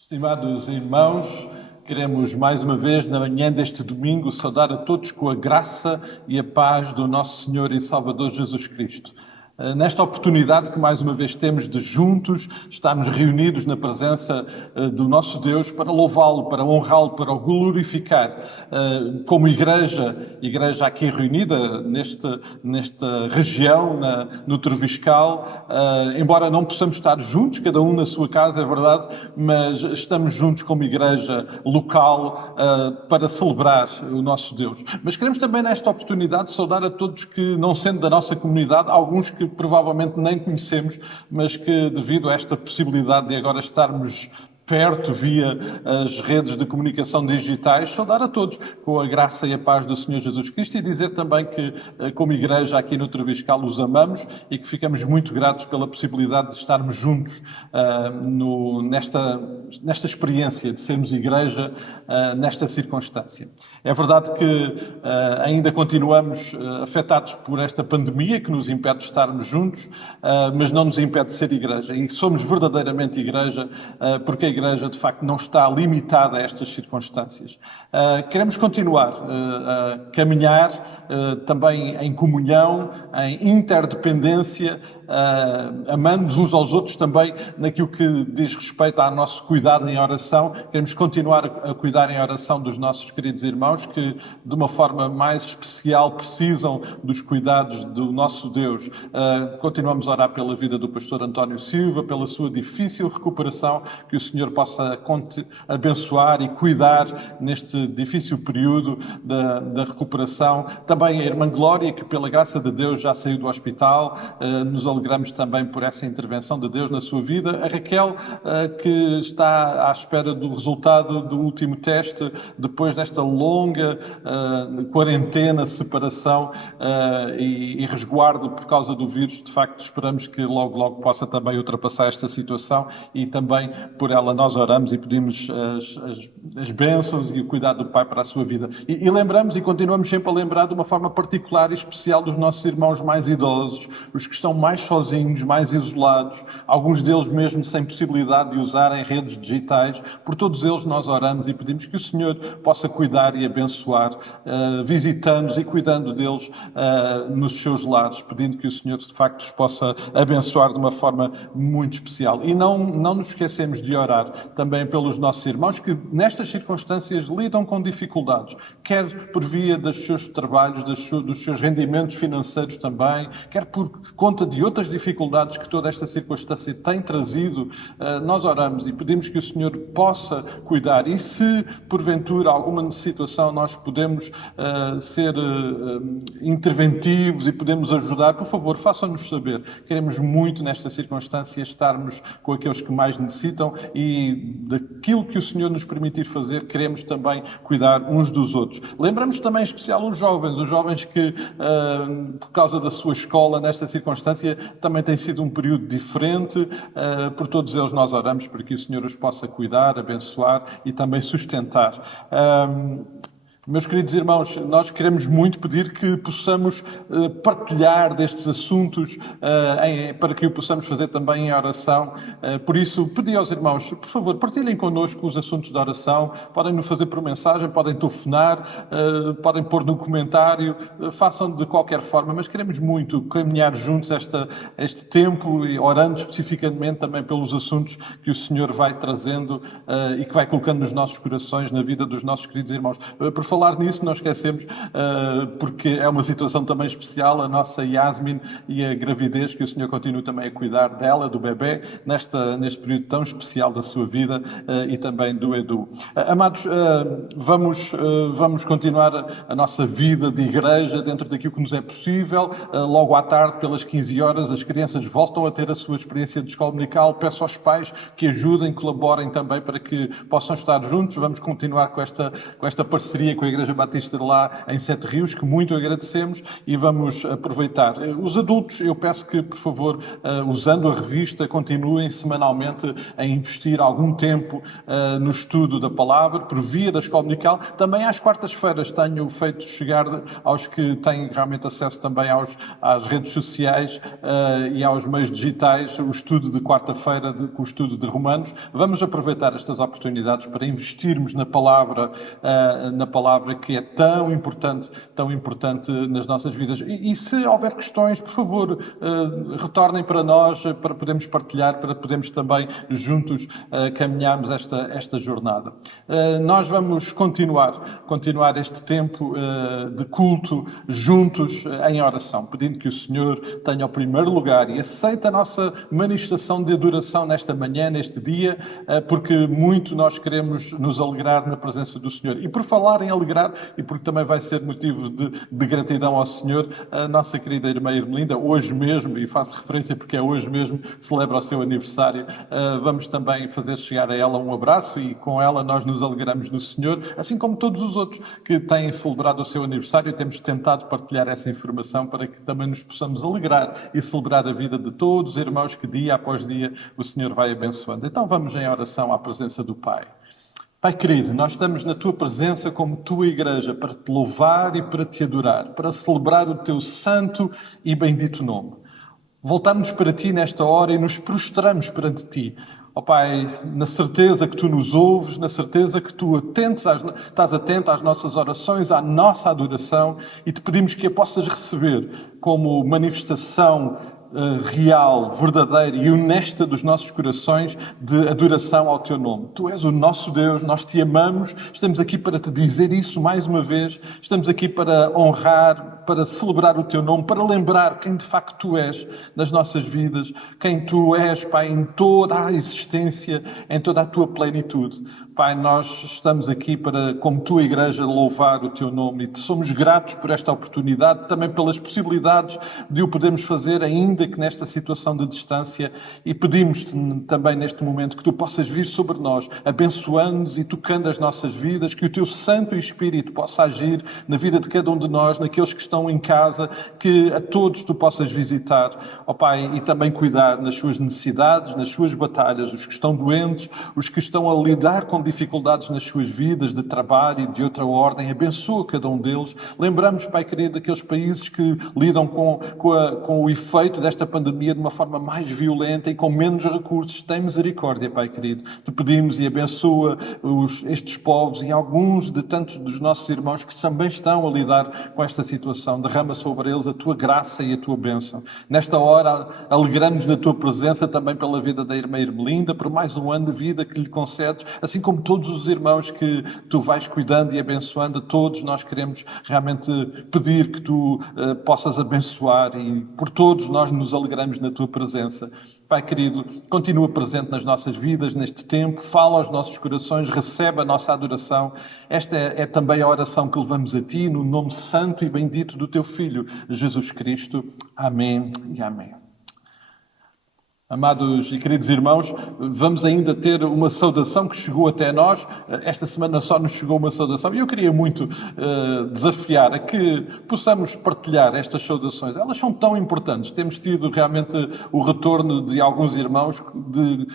Estimados irmãos, queremos mais uma vez, na manhã deste domingo, saudar a todos com a graça e a paz do nosso Senhor e Salvador Jesus Cristo. Nesta oportunidade que mais uma vez temos de juntos estarmos reunidos na presença do nosso Deus para louvá-lo, para honrá-lo, para o glorificar. Como igreja aqui reunida nesta região, no Troviscal, embora não possamos estar juntos, cada um na sua casa, é verdade, mas estamos juntos como igreja local para celebrar o nosso Deus. Mas queremos também nesta oportunidade saudar a todos que, não sendo da nossa comunidade, alguns que provavelmente nem conhecemos, mas que devido a esta possibilidade de agora estarmos perto via as redes de comunicação digitais, saudar a todos com a graça e a paz do Senhor Jesus Cristo e dizer também que, como igreja aqui no Troviscal, os amamos e que ficamos muito gratos pela possibilidade de estarmos juntos nesta experiência de sermos igreja nesta circunstância. É verdade que ainda continuamos afetados por esta pandemia que nos impede de estarmos juntos, mas não nos impede de ser igreja. E somos verdadeiramente igreja porque a igreja, de facto, não está limitada a estas circunstâncias. Queremos continuar a caminhar também em comunhão, em interdependência, amando uns aos outros também naquilo que diz respeito ao nosso cuidado em oração. Queremos continuar a cuidar em oração dos nossos queridos irmãos que, de uma forma mais especial, precisam dos cuidados do nosso Deus. Continuamos a orar pela vida do pastor António Silva, pela sua difícil recuperação, que o Senhor possa abençoar e cuidar neste difícil período da recuperação. Também a irmã Glória, que pela graça de Deus já saiu do hospital. Nos alegramos também por essa intervenção de Deus na sua vida. A Raquel, que está à espera do resultado do último teste, depois desta longa quarentena, separação e resguardo por causa do vírus. De facto, esperamos que logo possa também ultrapassar esta situação e também por ela nós oramos e pedimos as bênçãos e o cuidado do Pai para a sua vida. E lembramos e continuamos sempre a lembrar de uma forma particular e especial dos nossos irmãos mais idosos, os que estão mais sozinhos, mais isolados, alguns deles mesmo sem possibilidade de usarem redes digitais. Por todos eles nós oramos e pedimos que o Senhor possa cuidar e abençoar, visitando-os e cuidando deles nos seus lares, pedindo que o Senhor de facto os possa abençoar de uma forma muito especial. E não nos esquecemos de orar também pelos nossos irmãos que nestas circunstâncias lidam com dificuldades, quer por via dos seus trabalhos, dos seus rendimentos financeiros também, quer por conta de outras dificuldades que toda esta circunstância tem trazido. Nós oramos e pedimos que o Senhor possa cuidar e se porventura alguma situação nós podemos ser interventivos e podemos ajudar, por favor, façam-nos saber. Queremos muito nesta circunstância estarmos com aqueles que mais necessitam e daquilo que o Senhor nos permitir fazer, queremos também cuidar uns dos outros. Lembramos também em especial os jovens que, por causa da sua escola, nesta circunstância, também tem sido um período diferente. Por todos eles nós oramos para que o Senhor os possa cuidar, abençoar e também sustentar. Meus queridos irmãos, nós queremos muito pedir que possamos partilhar destes assuntos para que o possamos fazer também em oração. Por isso, pedi aos irmãos, por favor, partilhem connosco os assuntos da oração. Podem nos fazer por mensagem, podem telefonar, podem pôr no comentário, façam de qualquer forma, mas queremos muito caminhar juntos este tempo e orando especificamente também pelos assuntos que o Senhor vai trazendo e que vai colocando nos nossos corações, na vida dos nossos queridos irmãos. Por falar nisso, não esquecemos, porque é uma situação também especial, a nossa Yasmin e a gravidez, que o Senhor continue também a cuidar dela, do bebê, neste período tão especial da sua vida e também do Edu. Amados, vamos continuar a nossa vida de igreja dentro daquilo que nos é possível. Logo à tarde, pelas 15 horas, as crianças voltam a ter a sua experiência de escola dominical. Peço aos pais que ajudem, colaborem também para que possam estar juntos. Vamos continuar com esta parceria com a a Igreja Batista lá em Sete Rios, que muito agradecemos e vamos aproveitar. Os adultos, eu peço que, por favor, usando a revista, continuem semanalmente a investir algum tempo no estudo da palavra, por via da Escola Dominical. Também às quartas-feiras tenho feito chegar aos que têm realmente acesso também às redes sociais e aos meios digitais o estudo de quarta-feira, com o estudo de Romanos. Vamos aproveitar estas oportunidades para investirmos na palavra que é tão importante nas nossas vidas. E se houver questões, por favor, retornem para nós, para podermos partilhar, para podermos também juntos caminharmos esta jornada. Nós vamos continuar este tempo de culto juntos em oração, pedindo que o Senhor tenha o primeiro lugar e aceite a nossa manifestação de adoração nesta manhã, neste dia, porque muito nós queremos nos alegrar na presença do Senhor. E por falar em alegrar, e porque também vai ser motivo de gratidão ao Senhor, a nossa querida irmã Irmelinda, hoje mesmo, e faço referência porque é hoje mesmo, celebra o seu aniversário, vamos também fazer chegar a ela um abraço e com ela nós nos alegramos no Senhor, assim como todos os outros que têm celebrado o seu aniversário. Temos tentado partilhar essa informação para que também nos possamos alegrar e celebrar a vida de todos os irmãos que dia após dia o Senhor vai abençoando. Então vamos em oração à presença do Pai. Pai querido, nós estamos na Tua presença como Tua Igreja para Te louvar e para Te adorar, para celebrar o Teu santo e bendito nome. Voltamos para Ti nesta hora e nos prostramos perante Ti. Ó Pai, na certeza que Tu nos ouves, na certeza que Tu estás atento às nossas orações, à nossa adoração, e Te pedimos que a possas receber como manifestação real, verdadeira e honesta dos nossos corações de adoração ao Teu nome. Tu és o nosso Deus, nós Te amamos, estamos aqui para Te dizer isso mais uma vez, estamos aqui para honrar, para celebrar o Teu nome, para lembrar quem de facto Tu és nas nossas vidas, quem Tu és, Pai, em toda a existência, em toda a Tua plenitude. Pai, nós estamos aqui para, como Tua Igreja, louvar o Teu nome e Te somos gratos por esta oportunidade, também pelas possibilidades de o podermos fazer, ainda que nesta situação de distância, e pedimos-Te também neste momento que Tu possas vir sobre nós, abençoando-nos e tocando as nossas vidas, que o Teu Santo Espírito possa agir na vida de cada um de nós, naqueles que estão em casa, que a todos Tu possas visitar, ó Pai, e também cuidar nas suas necessidades, nas suas batalhas, os que estão doentes, os que estão a lidar com dificuldades nas suas vidas de trabalho e de outra ordem. Abençoa cada um deles. Lembramos, Pai querido, daqueles países que lidam com o efeito desta pandemia de uma forma mais violenta e com menos recursos. Tem misericórdia, Pai querido. Te pedimos e abençoa estes povos e alguns de tantos dos nossos irmãos que também estão a lidar com esta situação. Derrama sobre eles a Tua graça e a Tua bênção. Nesta hora, alegramos na Tua presença também pela vida da irmã Irmelinda, por mais um ano de vida que lhe concedes, assim como todos os irmãos que Tu vais cuidando e abençoando. A todos nós queremos realmente pedir que Tu possas abençoar, e por todos nós nos alegramos na Tua presença. Pai querido, continua presente nas nossas vidas neste tempo, fala aos nossos corações, recebe a nossa adoração. Esta é também a oração que levamos a Ti, no nome santo e bendito do Teu Filho, Jesus Cristo. Amém e amém. Amados e queridos irmãos, vamos ainda ter uma saudação que chegou até nós. Esta semana só nos chegou uma saudação e eu queria muito desafiar a que possamos partilhar estas saudações. Elas são tão importantes. Temos tido realmente o retorno de alguns irmãos de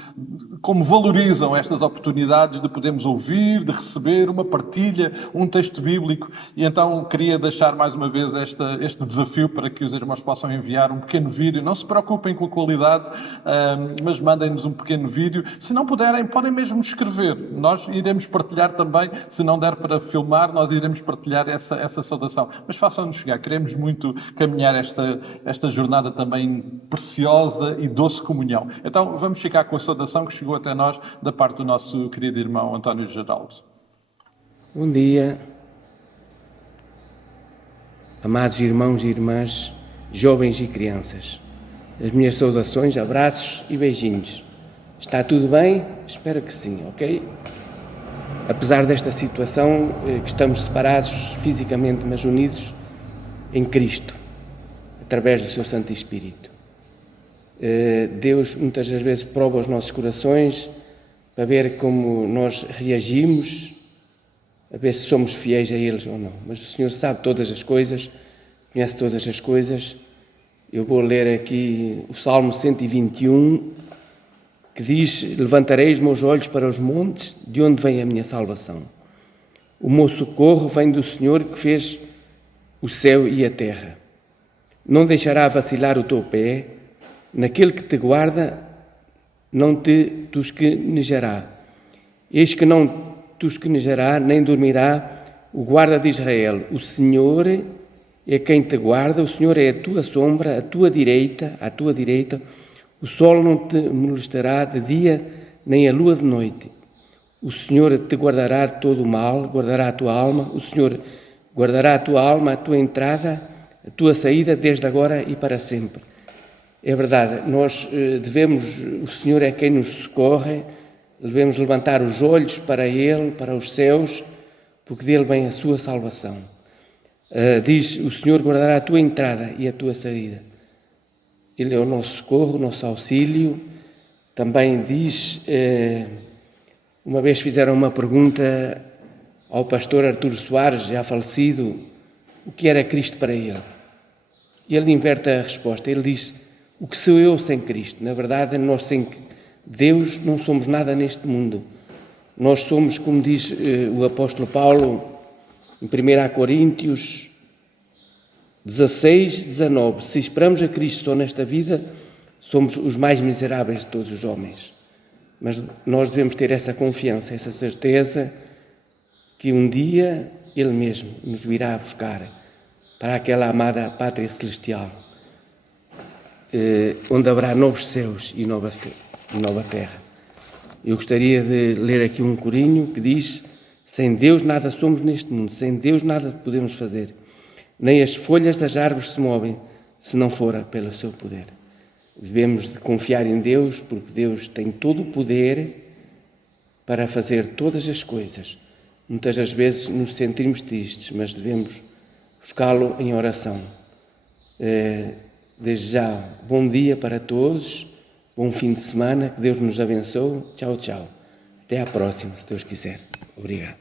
como valorizam estas oportunidades de podermos ouvir, de receber uma partilha, um texto bíblico. E então queria deixar mais uma vez este desafio para que os irmãos possam enviar um pequeno vídeo. Não se preocupem com a qualidade, mas mandem-nos um pequeno vídeo. Se não puderem, podem mesmo escrever. Nós iremos partilhar também. Se não der para filmar, nós iremos partilhar essa saudação. Mas façam-nos chegar. Queremos muito caminhar esta jornada também preciosa e doce comunhão. Então vamos ficar com a saudação que chegou até nós da parte do nosso querido irmão António Geraldo. Bom dia, amados irmãos e irmãs, jovens e crianças. As minhas saudações, abraços e beijinhos. Está tudo bem? Espero que sim, ok? Apesar desta situação, que estamos separados fisicamente, mas unidos em Cristo, através do seu Santo Espírito. Deus muitas das vezes prova os nossos corações para ver como nós reagimos a ver se somos fiéis a eles ou não. Mas o Senhor sabe todas as coisas, conhece todas as coisas. Eu vou ler aqui o Salmo 121, que diz: levantarei os meus olhos para os montes, de onde vem a minha salvação. O meu socorro vem do Senhor que fez o céu e a terra. Não deixará vacilar o teu pé, naquele que te guarda não te tosquenejará. Eis que não tosquenejará, nem dormirá o guarda de Israel. O Senhor é quem te guarda, o Senhor é a tua sombra, à tua direita. O sol não te molestará de dia, nem a lua de noite. O Senhor te guardará de todo o mal, guardará a tua alma. O Senhor guardará a tua alma, a tua entrada, a tua saída, desde agora e para sempre. É verdade, nós o Senhor é quem nos socorre, devemos levantar os olhos para Ele, para os céus, porque dele vem a sua salvação. Diz: o Senhor guardará a tua entrada e a tua saída. Ele é o nosso socorro, o nosso auxílio. Também diz, uma vez fizeram uma pergunta ao pastor Artur Soares, já falecido, o que era Cristo para ele. E ele inverte a resposta, ele diz: o que sou eu sem Cristo? Na verdade, nós sem Deus não somos nada neste mundo. Nós somos, como diz o apóstolo Paulo, em 1 Coríntios 16, 19, se esperamos a Cristo só nesta vida, somos os mais miseráveis de todos os homens. Mas nós devemos ter essa confiança, essa certeza que um dia Ele mesmo nos virá buscar para aquela amada pátria celestial, onde haverá novos céus e nova terra. Eu gostaria de ler aqui um corinho que diz: sem Deus nada somos neste mundo, sem Deus nada podemos fazer, nem as folhas das árvores se movem, se não fora pelo seu poder. Devemos de confiar em Deus, porque Deus tem todo o poder para fazer todas as coisas. Muitas das vezes nos sentimos tristes, mas devemos buscá-lo em oração. Desde já, bom dia para todos, bom fim de semana, que Deus nos abençoe. Tchau, tchau. Até à próxima, se Deus quiser. Obrigado.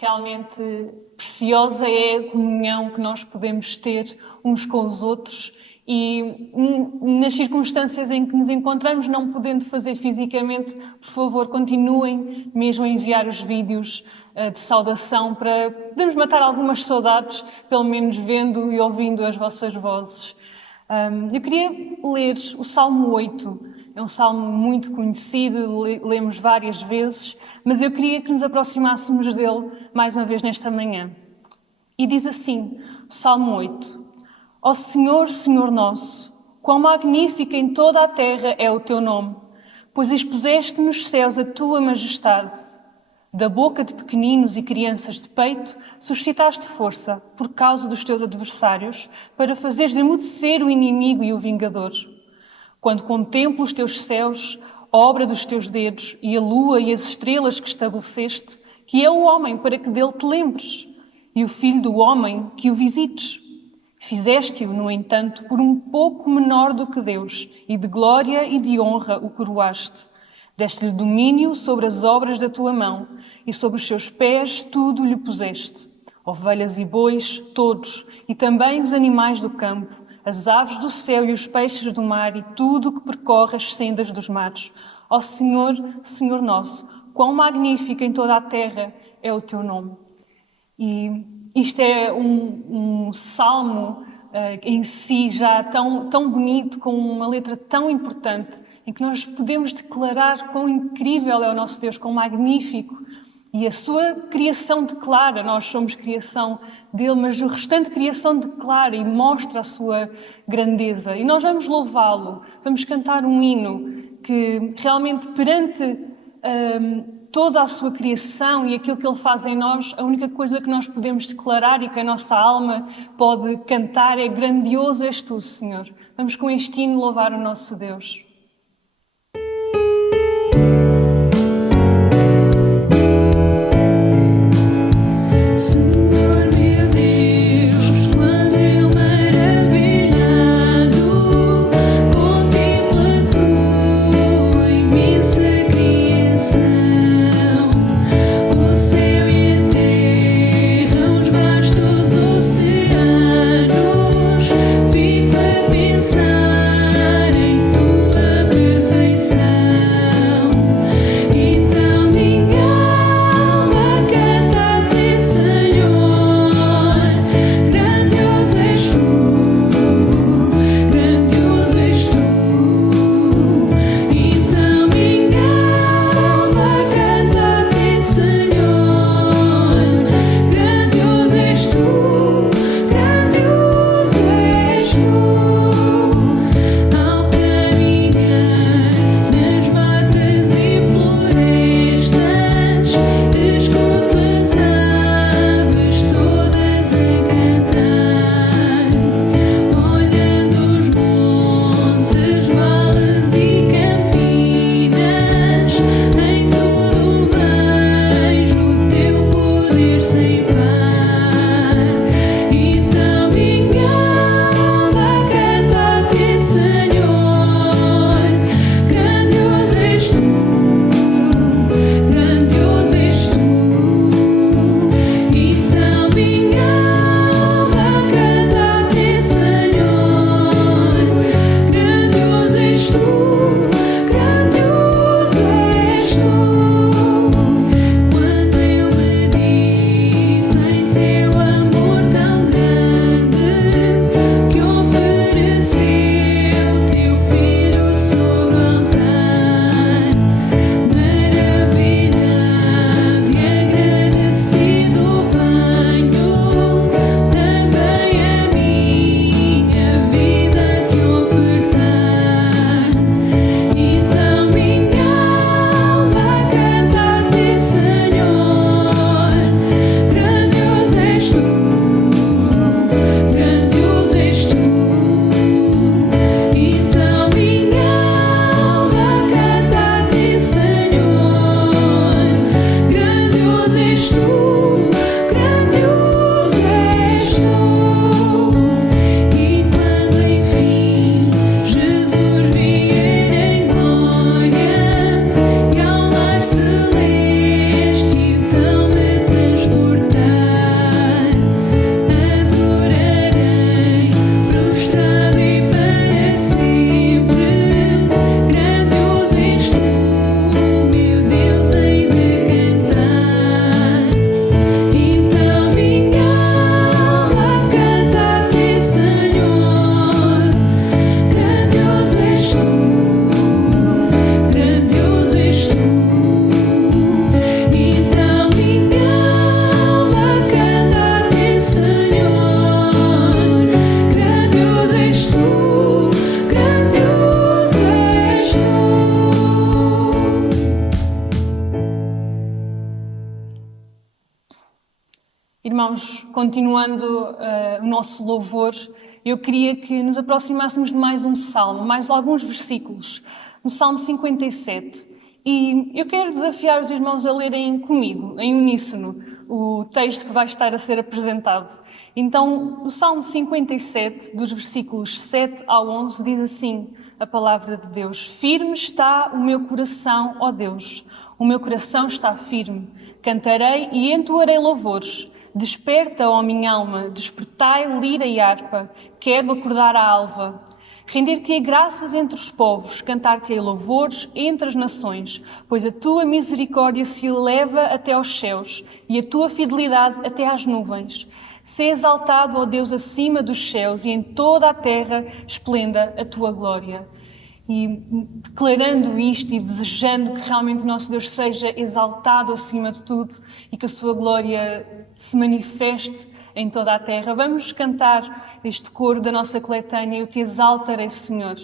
realmente preciosa é a comunhão que nós podemos ter uns com os outros e nas circunstâncias em que nos encontramos, não podendo fazer fisicamente, por favor, continuem mesmo a enviar os vídeos de saudação para podermos matar algumas saudades, pelo menos vendo e ouvindo as vossas vozes. Eu queria ler o Salmo 8. É um salmo muito conhecido, lemos várias vezes, mas eu queria que nos aproximássemos dele mais uma vez nesta manhã. E diz assim, Salmo 8. Ó Senhor, Senhor nosso, quão magnífico em toda a terra é o teu nome, pois expuseste nos céus a tua majestade. Da boca de pequeninos e crianças de peito, suscitaste força, por causa dos teus adversários, para fazeres emudecer o inimigo e o vingador. Quando contemplo os teus céus, obra dos teus dedos, e a lua e as estrelas que estabeleceste, que é o homem para que dele te lembres, e o filho do homem que o visites. Fizeste-o, no entanto, por um pouco menor do que Deus, e de glória e de honra o coroaste. Deste-lhe domínio sobre as obras da tua mão, e sobre os seus pés tudo lhe puseste. Ovelhas e bois, todos, e também os animais do campo, as aves do céu e os peixes do mar, e tudo o que percorre as sendas dos mares. Ó Senhor, Senhor nosso, quão magnífico em toda a terra é o teu nome. E isto é um salmo em si já tão bonito, com uma letra tão importante, em que nós podemos declarar quão incrível é o nosso Deus, quão magnífico. E a sua criação declara, nós somos criação dele, mas o restante criação declara e mostra a sua grandeza. E nós vamos louvá-lo, vamos cantar um hino que realmente perante toda a sua criação e aquilo que ele faz em nós, a única coisa que nós podemos declarar e que a nossa alma pode cantar é: grandioso és tu, Senhor. Vamos com este hino louvar o nosso Deus. Pensar em tua continuando o nosso louvor, eu queria que nos aproximássemos de mais um salmo, mais alguns versículos, no Salmo 57. E eu quero desafiar os irmãos a lerem comigo, em uníssono, o texto que vai estar a ser apresentado. Então, o Salmo 57, dos versículos 7 ao 11, diz assim a palavra de Deus: Firme está o meu coração, ó Deus, o meu coração está firme. Cantarei e entoarei louvores. Desperta, ó minha alma, despertai lira e harpa. Quero acordar a alva. Render-te-ei graças entre os povos, cantar-te-ei louvores entre as nações, pois a tua misericórdia se eleva até aos céus e a tua fidelidade até às nuvens. Sê exaltado, ó Deus, acima dos céus, e em toda a terra esplenda a tua glória. E declarando isto e desejando que realmente o nosso Deus seja exaltado acima de tudo e que a sua glória se manifeste em toda a terra, vamos cantar este coro da nossa coletânea: Eu te exaltarei, Senhor.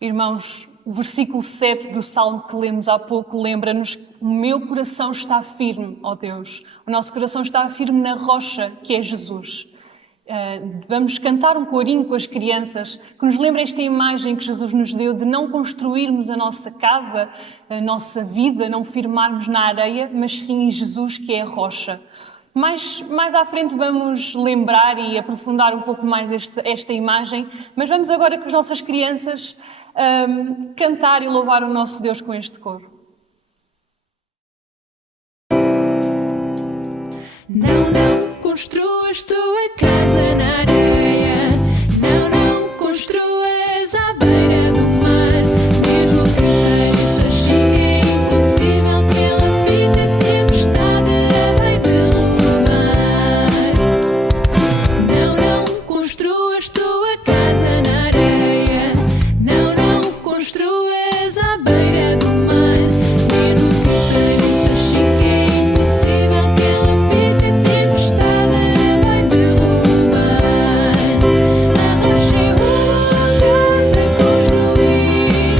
Irmãos, o versículo 7 do Salmo que lemos há pouco lembra-nos que o meu coração está firme, ó Deus. O nosso coração está firme na rocha, que é Jesus. Vamos cantar um corinho com as crianças que nos lembra esta imagem que Jesus nos deu de não construirmos a nossa casa, a nossa vida, não firmarmos na areia, mas sim em Jesus, que é a rocha. Mais à frente vamos lembrar e aprofundar um pouco mais esta imagem, mas vamos agora com as nossas crianças cantar e louvar o nosso Deus com este coro. Não construas tua casa na areia. Não construas à beira do mar. Mesmo que pareça chique, é impossível que ela fique. A tempestade vai derrubar. Não construas tua casa na areia. Não construas à beira do mar. Mesmo que pareça chique, é impossível que ela fique. A tempestade vai derrubar. Arranje um lugar para construir,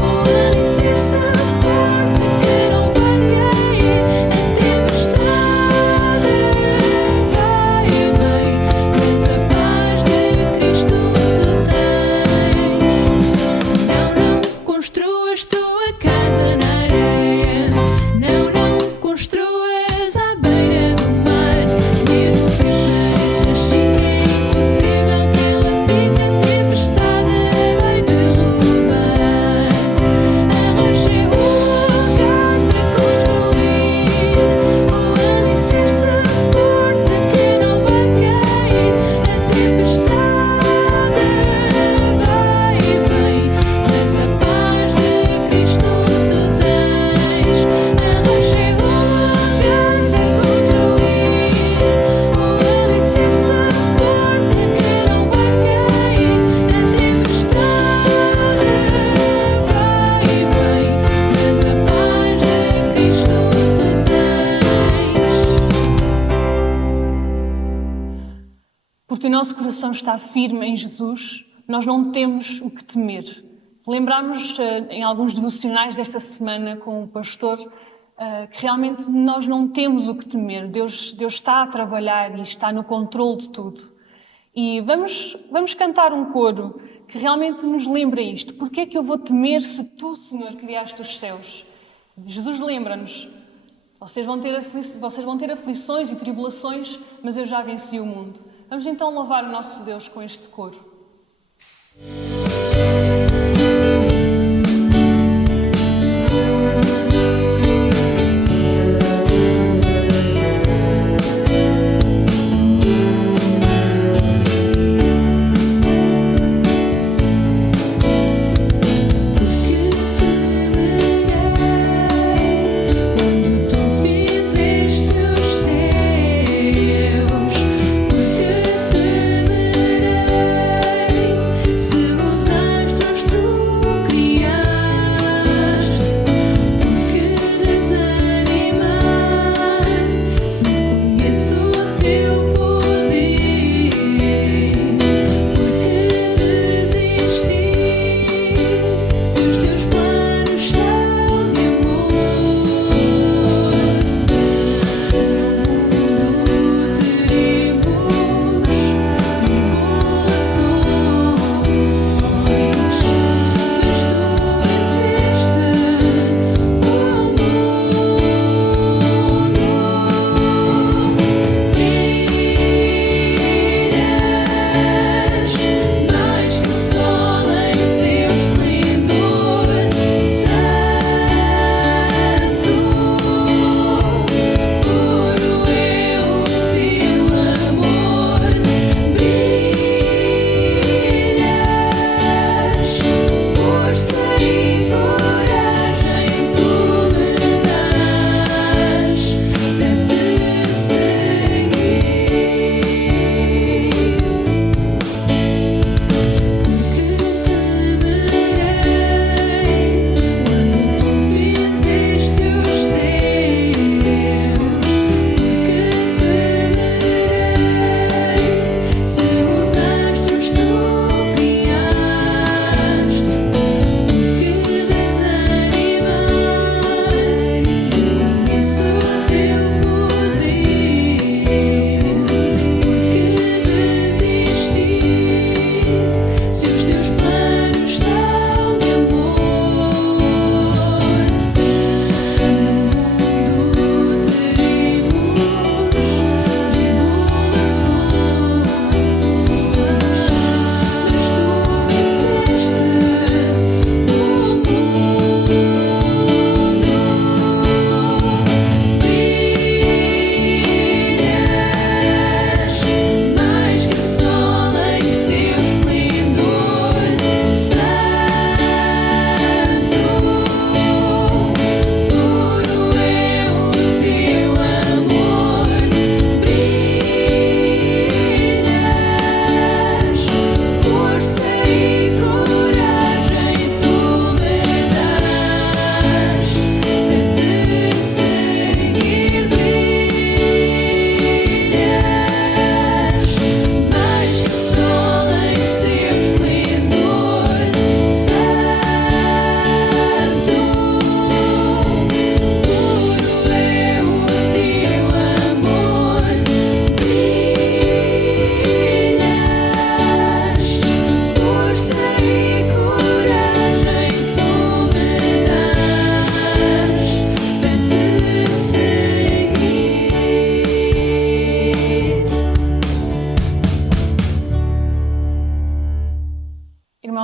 um alicerce forte que não vai cair. A tempestade vai e vem, mas a paz de Cristo tu tens. Não construas tua casa na areia. Não construas à beira do mar. Mesmo que pareça chique, é impossível que ela fique. A tempestade vai derrubar. Arranje um lugar para construir, um alicerce forte que não vai cair. A tempestade vai e vem, mas a paz de Cristo tu tens. Arranje um lugar para construir, um alicerce forte que não vai cair. A tempestade vai e vem, mas a paz de Cristo tu tens. Porque o nosso coração está firme em Jesus, nós não temos o que temer. Lembramos em alguns devocionais desta semana com o pastor que realmente nós não temos o que temer. Deus está a trabalhar e está no controle de tudo. E vamos cantar um coro que realmente nos lembra isto. Porquê é que eu vou temer se tu, Senhor, criaste os céus? Jesus lembra-nos. Vocês vão ter aflições e tribulações, mas eu já venci o mundo. Vamos então louvar o nosso Deus com este coro. Porque temerei quando tu fizeste os céus? Porque temerei se usaste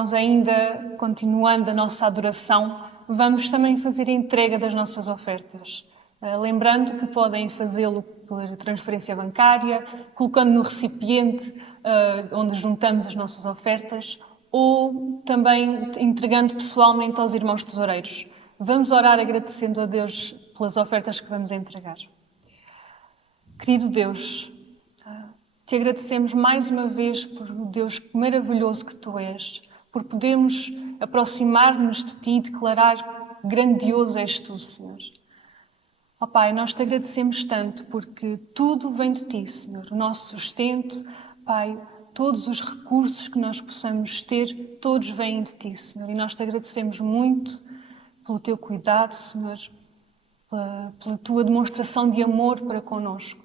nós ainda, continuando a nossa adoração, vamos também fazer a entrega das nossas ofertas. Lembrando que podem fazê-lo por transferência bancária, colocando no recipiente onde juntamos as nossas ofertas, ou também entregando pessoalmente aos irmãos tesoureiros. Vamos orar agradecendo a Deus pelas ofertas que vamos entregar. Querido Deus, te agradecemos mais uma vez por o Deus maravilhoso que Tu és, por podermos aproximar-nos de Ti e declarar grandioso és Tu, Senhor. Ó Pai, nós te agradecemos tanto porque tudo vem de Ti, Senhor. O nosso sustento, Pai, todos os recursos que nós possamos ter, todos vêm de Ti, Senhor. E nós te agradecemos muito pelo Teu cuidado, Senhor, pela Tua demonstração de amor para connosco.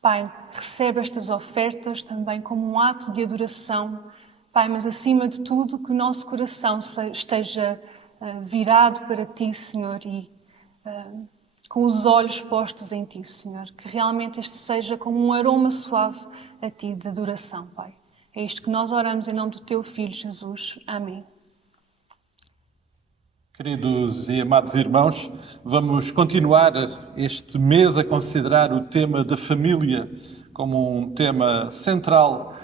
Pai, recebe estas ofertas também como um ato de adoração. Pai, mas acima de tudo, que o nosso coração esteja virado para Ti, Senhor, e com os olhos postos em Ti, Senhor. Que realmente este seja como um aroma suave a Ti de adoração, Pai. É isto que nós oramos em nome do Teu Filho, Jesus. Amém. Queridos e amados irmãos, vamos continuar este mês a considerar o tema da família como um tema central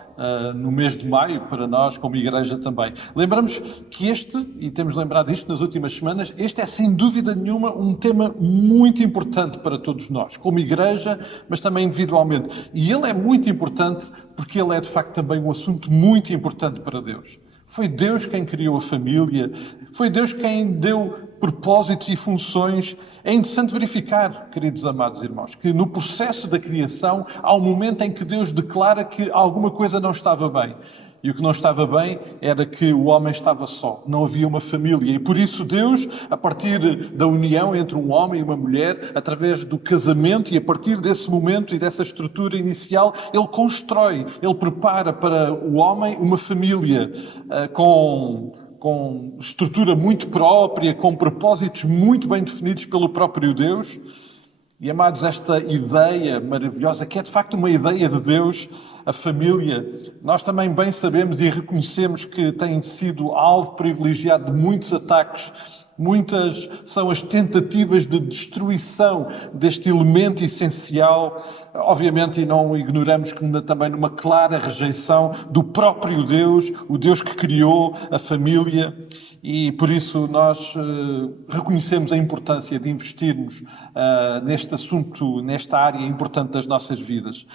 no mês de maio, para nós como igreja também. Lembramos que e temos lembrado isto nas últimas semanas, este é sem dúvida nenhuma um tema muito importante para todos nós, como igreja, mas também individualmente. E ele é muito importante porque ele é de facto também um assunto muito importante para Deus. Foi Deus quem criou a família, foi Deus quem deu propósitos e funções. É interessante verificar, queridos amados irmãos, que no processo da criação há um momento em que Deus declara que alguma coisa não estava bem. E o que não estava bem era que o homem estava só, não havia uma família. E por isso Deus, a partir da união entre um homem e uma mulher, através do casamento, e a partir desse momento e dessa estrutura inicial, Ele constrói, Ele prepara para o homem uma família com estrutura muito própria, com propósitos muito bem definidos pelo próprio Deus. E, amados, esta ideia maravilhosa, que é de facto uma ideia de Deus, a família, nós também bem sabemos e reconhecemos que tem sido alvo privilegiado de muitos ataques. Muitas são as tentativas de destruição deste elemento essencial, obviamente, e não ignoramos que também numa clara rejeição do próprio Deus, o Deus que criou a família, e por isso nós reconhecemos a importância de investirmos neste assunto, nesta área importante das nossas vidas.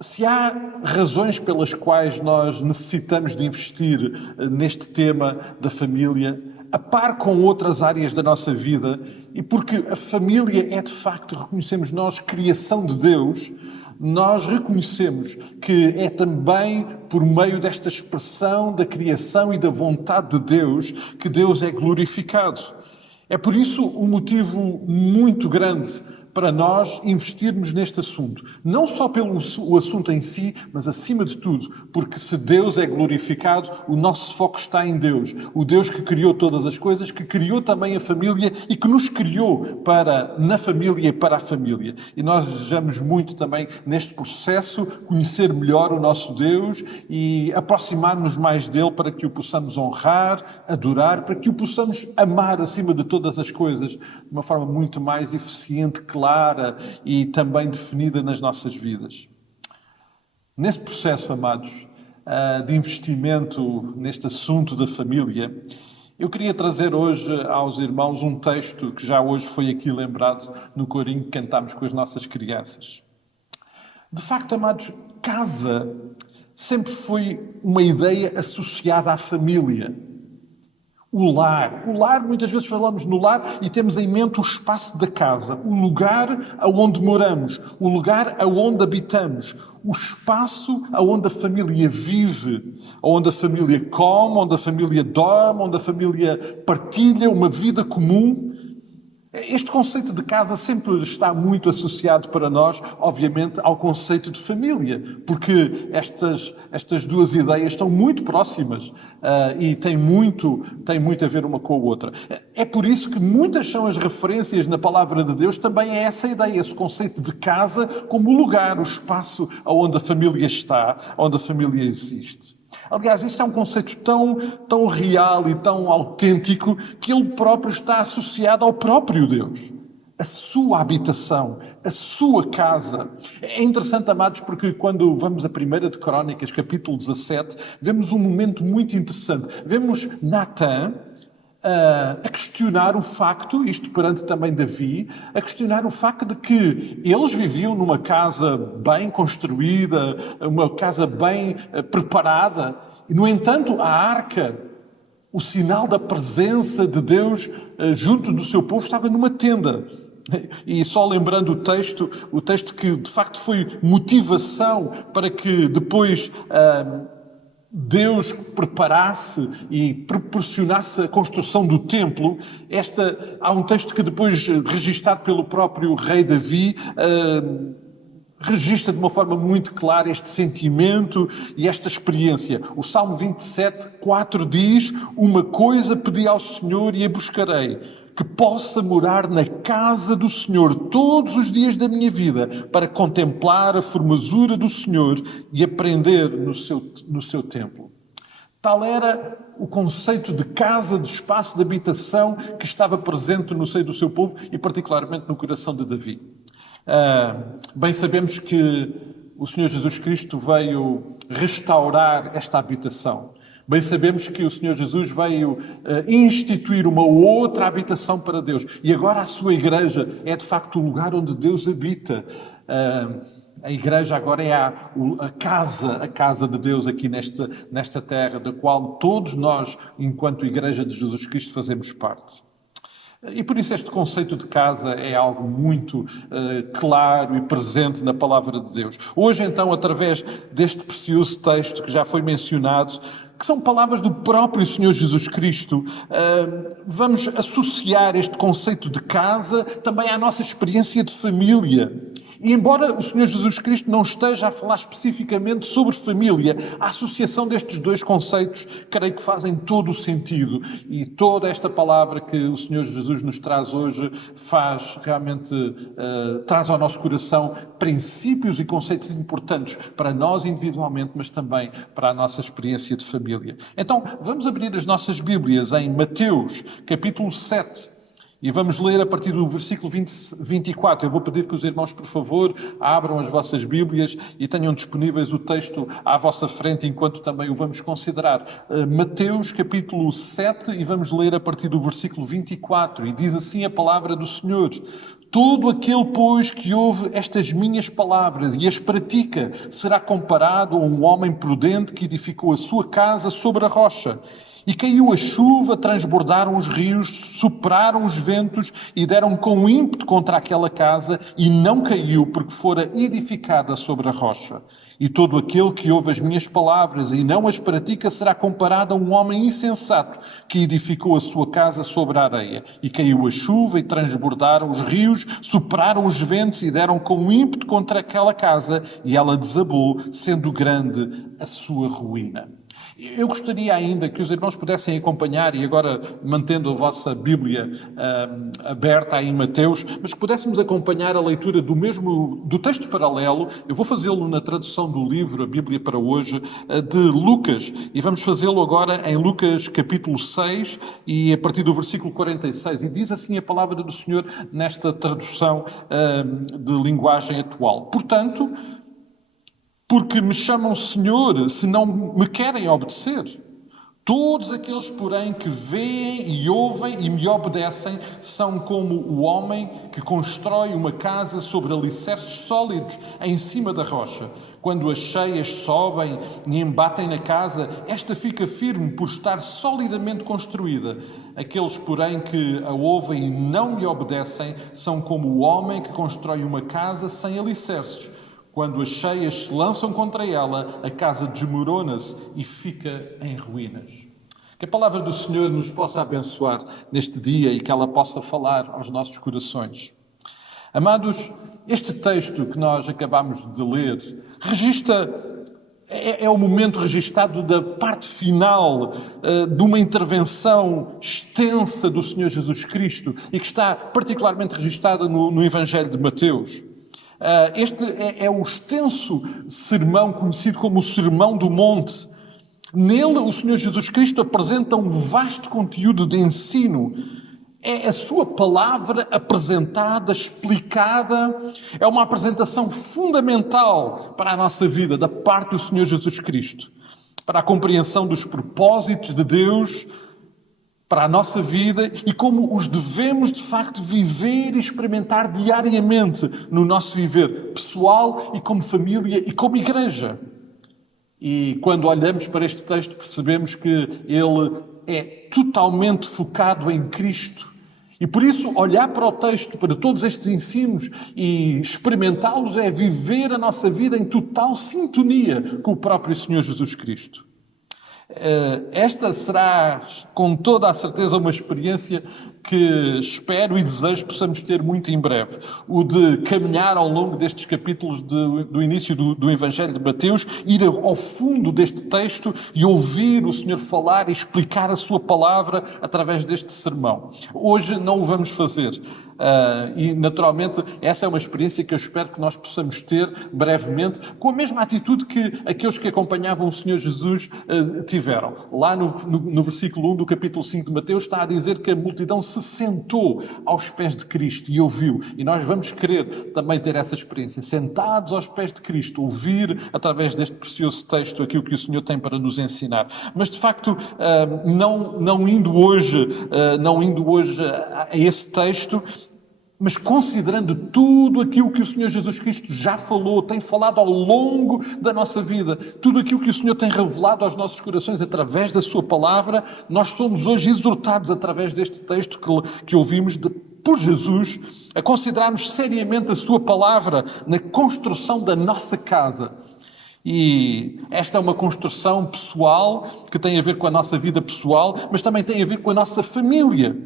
Se há razões pelas quais nós necessitamos de investir neste tema da família, a par com outras áreas da nossa vida, e porque a família é de facto, reconhecemos nós, criação de Deus, nós reconhecemos que é também por meio desta expressão da criação e da vontade de Deus que Deus é glorificado. É por isso um motivo muito grande para nós investirmos neste assunto. Não só pelo o assunto em si, mas acima de tudo, porque se Deus é glorificado, o nosso foco está em Deus. O Deus que criou todas as coisas, que criou também a família e que nos criou na família e para a família. E nós desejamos muito também, neste processo, conhecer melhor o nosso Deus e aproximar-nos mais dele para que o possamos honrar, adorar, para que o possamos amar acima de todas as coisas, de uma forma muito mais eficiente, clara e também definida nas nossas vidas. Nesse processo, amados, de investimento neste assunto da família, eu queria trazer hoje aos irmãos um texto que já hoje foi aqui lembrado no corinho que cantámos com as nossas crianças. De facto, amados, casa sempre foi uma ideia associada à família. O lar, muitas vezes falamos no lar e temos em mente o espaço da casa, o lugar aonde moramos, o lugar aonde habitamos, o espaço aonde a família vive, onde a família come, onde a família dorme, onde a família partilha uma vida comum. Este conceito de casa sempre está muito associado para nós, obviamente, ao conceito de família, porque estas duas ideias estão muito próximas e têm muito a ver uma com a outra. É por isso que muitas são as referências na palavra de Deus também a essa ideia, esse conceito de casa como o lugar, o espaço onde a família está, onde a família existe. Aliás, isto é um conceito tão real e tão autêntico que ele próprio está associado ao próprio Deus. A sua habitação, a sua casa. É interessante, amados, porque quando vamos a 1 de Crónicas, capítulo 17, vemos um momento muito interessante. Vemos Natã a questionar o facto, isto perante também Davi, a questionar o facto de que eles viviam numa casa bem construída, uma casa bem preparada, e, no entanto, a arca, o sinal da presença de Deus junto do seu povo, estava numa tenda. E só lembrando o texto que de facto foi motivação para que depois Deus preparasse e proporcionasse a construção do templo. Há um texto que depois, registado pelo próprio rei Davi, registra de uma forma muito clara este sentimento e esta experiência. O Salmo 27:4 diz: uma coisa pedi ao Senhor e a buscarei, que possa morar na casa do Senhor todos os dias da minha vida, para contemplar a formosura do Senhor e aprender no seu templo. Tal era o conceito de casa, de espaço de habitação que estava presente no seio do seu povo e particularmente no coração de Davi. Bem sabemos que o Senhor Jesus Cristo veio restaurar esta habitação. Bem sabemos que o Senhor Jesus veio instituir uma outra habitação para Deus. E agora a sua igreja é de facto o lugar onde Deus habita. A igreja agora é a casa de Deus aqui nesta terra, da qual todos nós, enquanto igreja de Jesus Cristo, fazemos parte. E por isso este conceito de casa é algo muito claro e presente na palavra de Deus. Hoje, então, através deste precioso texto que já foi mencionado, que são palavras do próprio Senhor Jesus Cristo, vamos associar este conceito de casa também à nossa experiência de família. E embora o Senhor Jesus Cristo não esteja a falar especificamente sobre família, a associação destes dois conceitos creio que fazem todo o sentido. E toda esta palavra que o Senhor Jesus nos traz hoje traz ao nosso coração princípios e conceitos importantes para nós individualmente, mas também para a nossa experiência de família. Então, vamos abrir as nossas Bíblias em Mateus, capítulo 7. E vamos ler a partir do versículo 24. Eu vou pedir que os irmãos, por favor, abram as vossas Bíblias e tenham disponíveis o texto à vossa frente, enquanto também o vamos considerar. Mateus, capítulo 7, e vamos ler a partir do versículo 24. E diz assim a palavra do Senhor: todo aquele, pois, que ouve estas minhas palavras e as pratica, será comparado a um homem prudente que edificou a sua casa sobre a rocha. E caiu a chuva, transbordaram os rios, sopraram os ventos e deram com ímpeto contra aquela casa, e não caiu, porque fora edificada sobre a rocha. E todo aquele que ouve as minhas palavras e não as pratica será comparado a um homem insensato que edificou a sua casa sobre a areia. E caiu a chuva e transbordaram os rios, sopraram os ventos e deram com ímpeto contra aquela casa, e ela desabou, sendo grande a sua ruína. Eu gostaria ainda que os irmãos pudessem acompanhar, e agora mantendo a vossa Bíblia aberta aí em Mateus, mas que pudéssemos acompanhar a leitura do texto paralelo. Eu vou fazê-lo na tradução do livro, a Bíblia para hoje, de Lucas. E vamos fazê-lo agora em Lucas capítulo 6 e a partir do versículo 46. E diz assim a palavra do Senhor nesta tradução de linguagem atual. Portanto, porque me chamam Senhor, se não me querem obedecer. Todos aqueles, porém, que veem e ouvem e me obedecem, são como o homem que constrói uma casa sobre alicerces sólidos em cima da rocha. Quando as cheias sobem e embatem na casa, esta fica firme por estar solidamente construída. Aqueles, porém, que a ouvem e não lhe obedecem, são como o homem que constrói uma casa sem alicerces. Quando as cheias se lançam contra ela, a casa desmorona-se e fica em ruínas. Que a palavra do Senhor nos possa abençoar neste dia e que ela possa falar aos nossos corações. Amados, este texto que nós acabamos de ler é o momento registado da parte final de uma intervenção extensa do Senhor Jesus Cristo e que está particularmente registada no Evangelho de Mateus. Este é o extenso sermão conhecido como o Sermão do Monte, Nele, o Senhor Jesus Cristo apresenta um vasto conteúdo de ensino. É a sua palavra apresentada, explicada. É uma apresentação fundamental para a nossa vida, da parte do Senhor Jesus Cristo. Para a compreensão dos propósitos de Deus, para a nossa vida e como os devemos, de facto, viver e experimentar diariamente no nosso viver pessoal e como família e como igreja. E quando olhamos para este texto, percebemos que ele é totalmente focado em Cristo. E por isso, olhar para o texto, para todos estes ensinos e experimentá-los é viver a nossa vida em total sintonia com o próprio Senhor Jesus Cristo. Esta será, com toda a certeza, uma experiência que espero e desejo possamos ter muito em breve. O de caminhar ao longo destes capítulos do início do Evangelho de Mateus, ir ao fundo deste texto e ouvir o Senhor falar e explicar a sua palavra através deste sermão. Hoje não o vamos fazer. E, naturalmente, essa é uma experiência que eu espero que nós possamos ter brevemente, com a mesma atitude que aqueles que acompanhavam o Senhor Jesus tiveram. Lá no versículo 1 do capítulo 5 de Mateus está a dizer que a multidão se sentou aos pés de Cristo e ouviu. E nós vamos querer também ter essa experiência, sentados aos pés de Cristo, ouvir através deste precioso texto aquilo que o Senhor tem para nos ensinar. Mas, de facto, não indo hoje a esse texto, mas considerando tudo aquilo que o Senhor Jesus Cristo já falou, tem falado ao longo da nossa vida, tudo aquilo que o Senhor tem revelado aos nossos corações através da sua palavra, nós somos hoje exortados através deste texto que ouvimos por Jesus a considerarmos seriamente a sua palavra na construção da nossa casa. E esta é uma construção pessoal que tem a ver com a nossa vida pessoal, mas também tem a ver com a nossa família.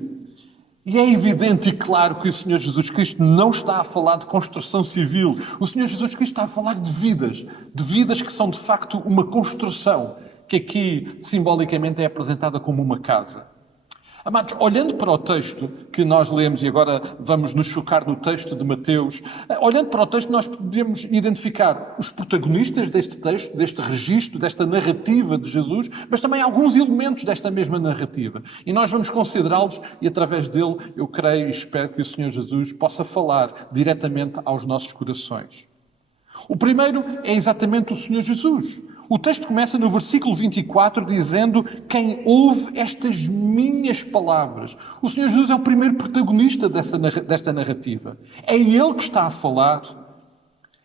E é evidente e claro que o Senhor Jesus Cristo não está a falar de construção civil. O Senhor Jesus Cristo está a falar de vidas que são de facto uma construção, que aqui simbolicamente é apresentada como uma casa. Amados, olhando para o texto que nós lemos, e agora vamos nos focar no texto de Mateus, olhando para o texto nós podemos identificar os protagonistas deste texto, deste registro, desta narrativa de Jesus, mas também alguns elementos desta mesma narrativa. E nós vamos considerá-los e através dele eu creio e espero que o Senhor Jesus possa falar diretamente aos nossos corações. O primeiro é exatamente o Senhor Jesus. O texto começa no versículo 24 dizendo: quem ouve estas minhas palavras. O Senhor Jesus é o primeiro protagonista desta narrativa. É Ele que está a falar.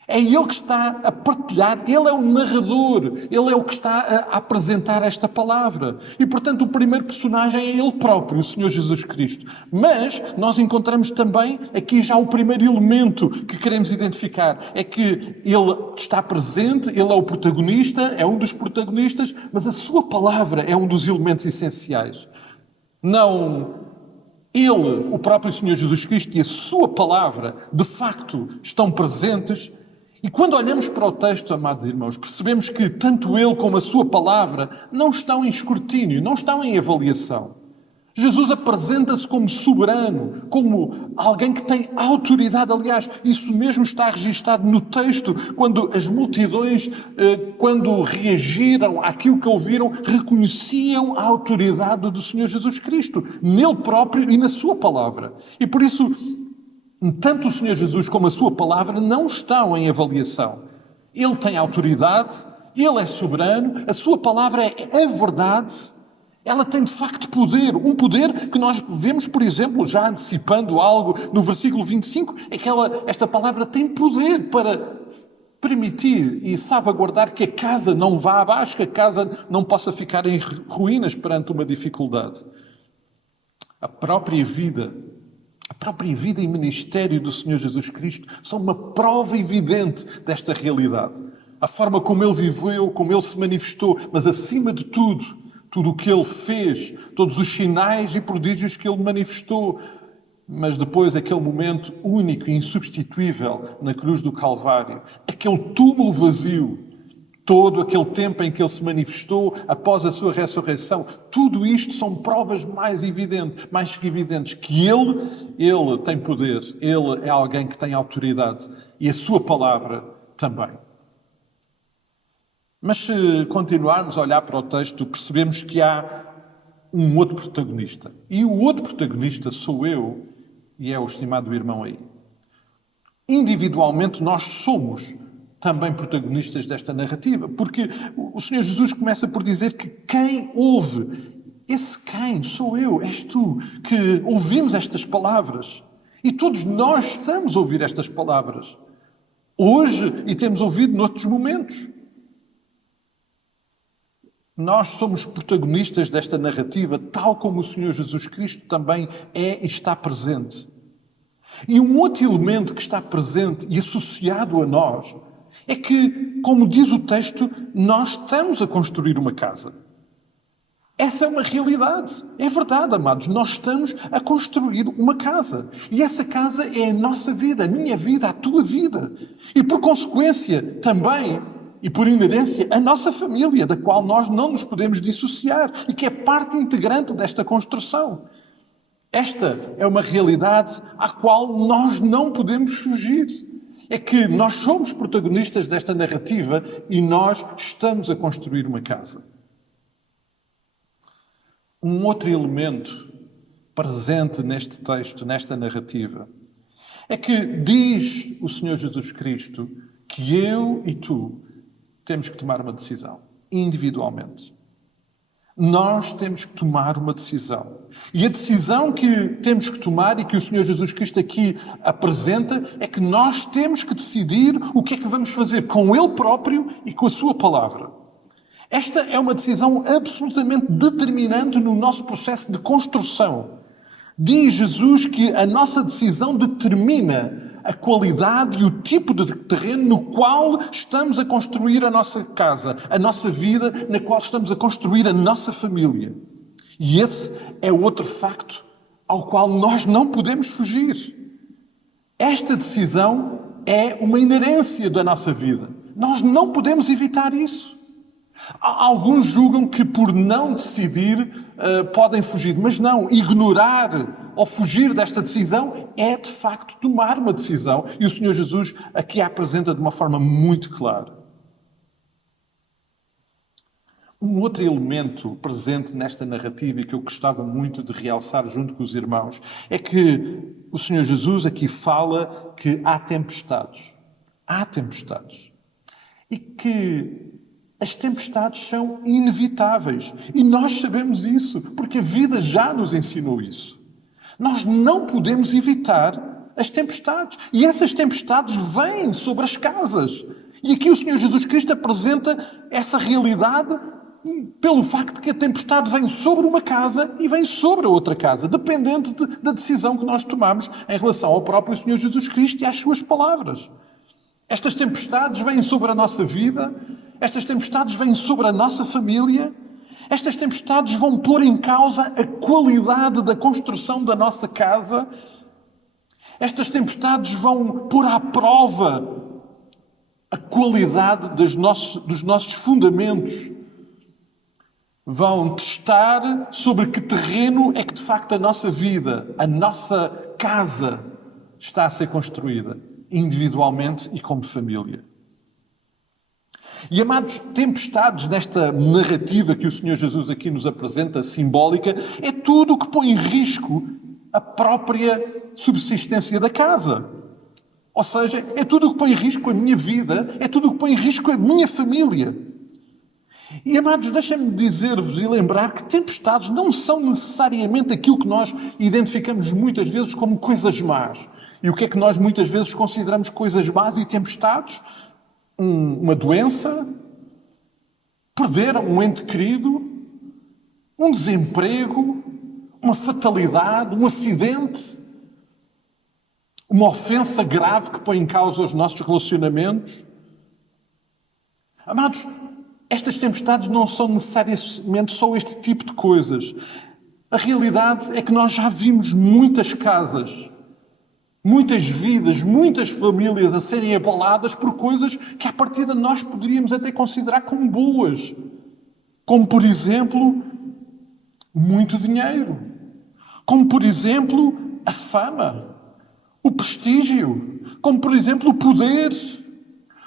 É Ele que está a partilhar. Ele é o narrador. Ele é o que está a apresentar esta palavra. E, portanto, o primeiro personagem é Ele próprio, o Senhor Jesus Cristo. Mas nós encontramos também aqui já o primeiro elemento que queremos identificar. É que Ele está presente, Ele é o protagonista, é um dos protagonistas, mas a sua palavra é um dos elementos essenciais. Não Ele, o próprio Senhor Jesus Cristo e a sua palavra, de facto, estão presentes. E quando olhamos para o texto, amados irmãos, percebemos que tanto ele como a sua palavra não estão em escrutínio, não estão em avaliação. Jesus apresenta-se como soberano, como alguém que tem autoridade. Aliás, isso mesmo está registado no texto, quando as multidões, quando reagiram àquilo que ouviram, reconheciam a autoridade do Senhor Jesus Cristo, nele próprio e na sua palavra. E por isso, tanto o Senhor Jesus como a sua palavra não estão em avaliação. Ele tem autoridade, ele é soberano, a sua palavra é a verdade, ela tem de facto poder. Um poder que nós vemos, por exemplo, já antecipando algo no versículo 25, é que esta palavra tem poder para permitir e salvaguardar que a casa não vá abaixo, que a casa não possa ficar em ruínas perante uma dificuldade. A própria vida e ministério do Senhor Jesus Cristo são uma prova evidente desta realidade. A forma como Ele viveu, como Ele se manifestou, mas acima de tudo, tudo o que Ele fez, todos os sinais e prodígios que Ele manifestou, mas depois aquele momento único e insubstituível na cruz do Calvário, aquele túmulo vazio, todo aquele tempo em que Ele se manifestou após a sua ressurreição, tudo isto são provas mais que evidentes que Ele tem poder, Ele é alguém que tem autoridade e a sua palavra também. Mas se continuarmos a olhar para o texto, percebemos que há um outro protagonista. E o outro protagonista sou eu e é o estimado irmão aí. Individualmente nós somos também protagonistas desta narrativa, porque o Senhor Jesus começa por dizer que quem ouve, esse quem sou eu, és tu, que ouvimos estas palavras. E todos nós estamos a ouvir estas palavras. Hoje e temos ouvido noutros momentos. Nós somos protagonistas desta narrativa, tal como o Senhor Jesus Cristo também é e está presente. E um outro elemento que está presente e associado a nós é que, como diz o texto, nós estamos a construir uma casa. Essa é uma realidade. É verdade, amados. Nós estamos a construir uma casa. E essa casa é a nossa vida, a minha vida, a tua vida. E, por consequência, também, e por inerência, a nossa família, da qual nós não nos podemos dissociar e que é parte integrante desta construção. Esta é uma realidade à qual nós não podemos fugir. É que nós somos protagonistas desta narrativa e nós estamos a construir uma casa. Um outro elemento presente neste texto, nesta narrativa, é que diz o Senhor Jesus Cristo que eu e tu temos que tomar uma decisão, individualmente. Nós temos que tomar uma decisão. E a decisão que temos que tomar e que o Senhor Jesus Cristo aqui apresenta é que nós temos que decidir o que é que vamos fazer com Ele próprio e com a Sua palavra. Esta é uma decisão absolutamente determinante no nosso processo de construção. Diz Jesus que a nossa decisão determina a qualidade e o tipo de terreno no qual estamos a construir a nossa casa, a nossa vida, na qual estamos a construir a nossa família. E esse é outro facto ao qual nós não podemos fugir. Esta decisão é uma inerência da nossa vida. Nós não podemos evitar isso. Alguns julgam que por não decidir podem fugir, mas não, ignorar ou fugir desta decisão é de facto tomar uma decisão e o Senhor Jesus aqui a apresenta de uma forma muito clara. Um outro elemento presente nesta narrativa e que eu gostava muito de realçar junto com os irmãos é que o Senhor Jesus aqui fala que há tempestades. Há tempestades. E que as tempestades são inevitáveis. E nós sabemos isso, porque a vida já nos ensinou isso. Nós não podemos evitar as tempestades. E essas tempestades vêm sobre as casas. E aqui o Senhor Jesus Cristo apresenta essa realidade pelo facto de que a tempestade vem sobre uma casa e vem sobre a outra casa, dependendo da decisão que nós tomamos em relação ao próprio Senhor Jesus Cristo e às suas palavras. Estas tempestades vêm sobre a nossa vida, estas tempestades vêm sobre a nossa família, estas tempestades vão pôr em causa a qualidade da construção da nossa casa, estas tempestades vão pôr à prova a qualidade dos nossos fundamentos, vão testar sobre que terreno é que de facto a nossa vida, a nossa casa está a ser construída, individualmente e como família. E, amados, tempestades nesta narrativa que o Senhor Jesus aqui nos apresenta, simbólica, é tudo o que põe em risco a própria subsistência da casa. Ou seja, é tudo o que põe em risco a minha vida, é tudo o que põe em risco a minha família. E, amados, deixem-me dizer-vos e lembrar que tempestades não são necessariamente aquilo que nós identificamos muitas vezes como coisas más. E o que é que nós muitas vezes consideramos coisas más e tempestades? Uma doença, perder um ente querido, um desemprego, uma fatalidade, um acidente, uma ofensa grave que põe em causa os nossos relacionamentos. Amados, estas tempestades não são necessariamente só este tipo de coisas. A realidade é que nós já vimos muitas casas, muitas vidas, muitas famílias a serem abaladas por coisas que, à partida, nós poderíamos até considerar como boas. Como, por exemplo, muito dinheiro. Como, por exemplo, a fama, o prestígio. Como, por exemplo, o poder.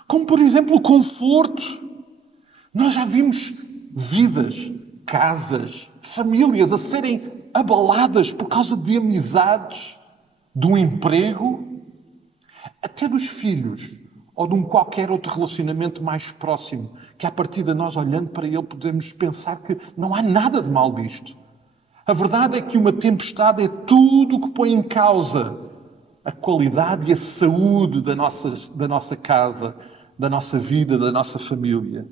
Como, por exemplo, o conforto. Nós já vimos vidas, casas, famílias a serem abaladas por causa de amizades, de um emprego, até dos filhos ou de um qualquer outro relacionamento mais próximo, que à partida nós olhando para ele podemos pensar que não há nada de mal disto. A verdade é que uma tempestade é tudo o que põe em causa a qualidade e a saúde da nossa casa, da nossa vida, da nossa família.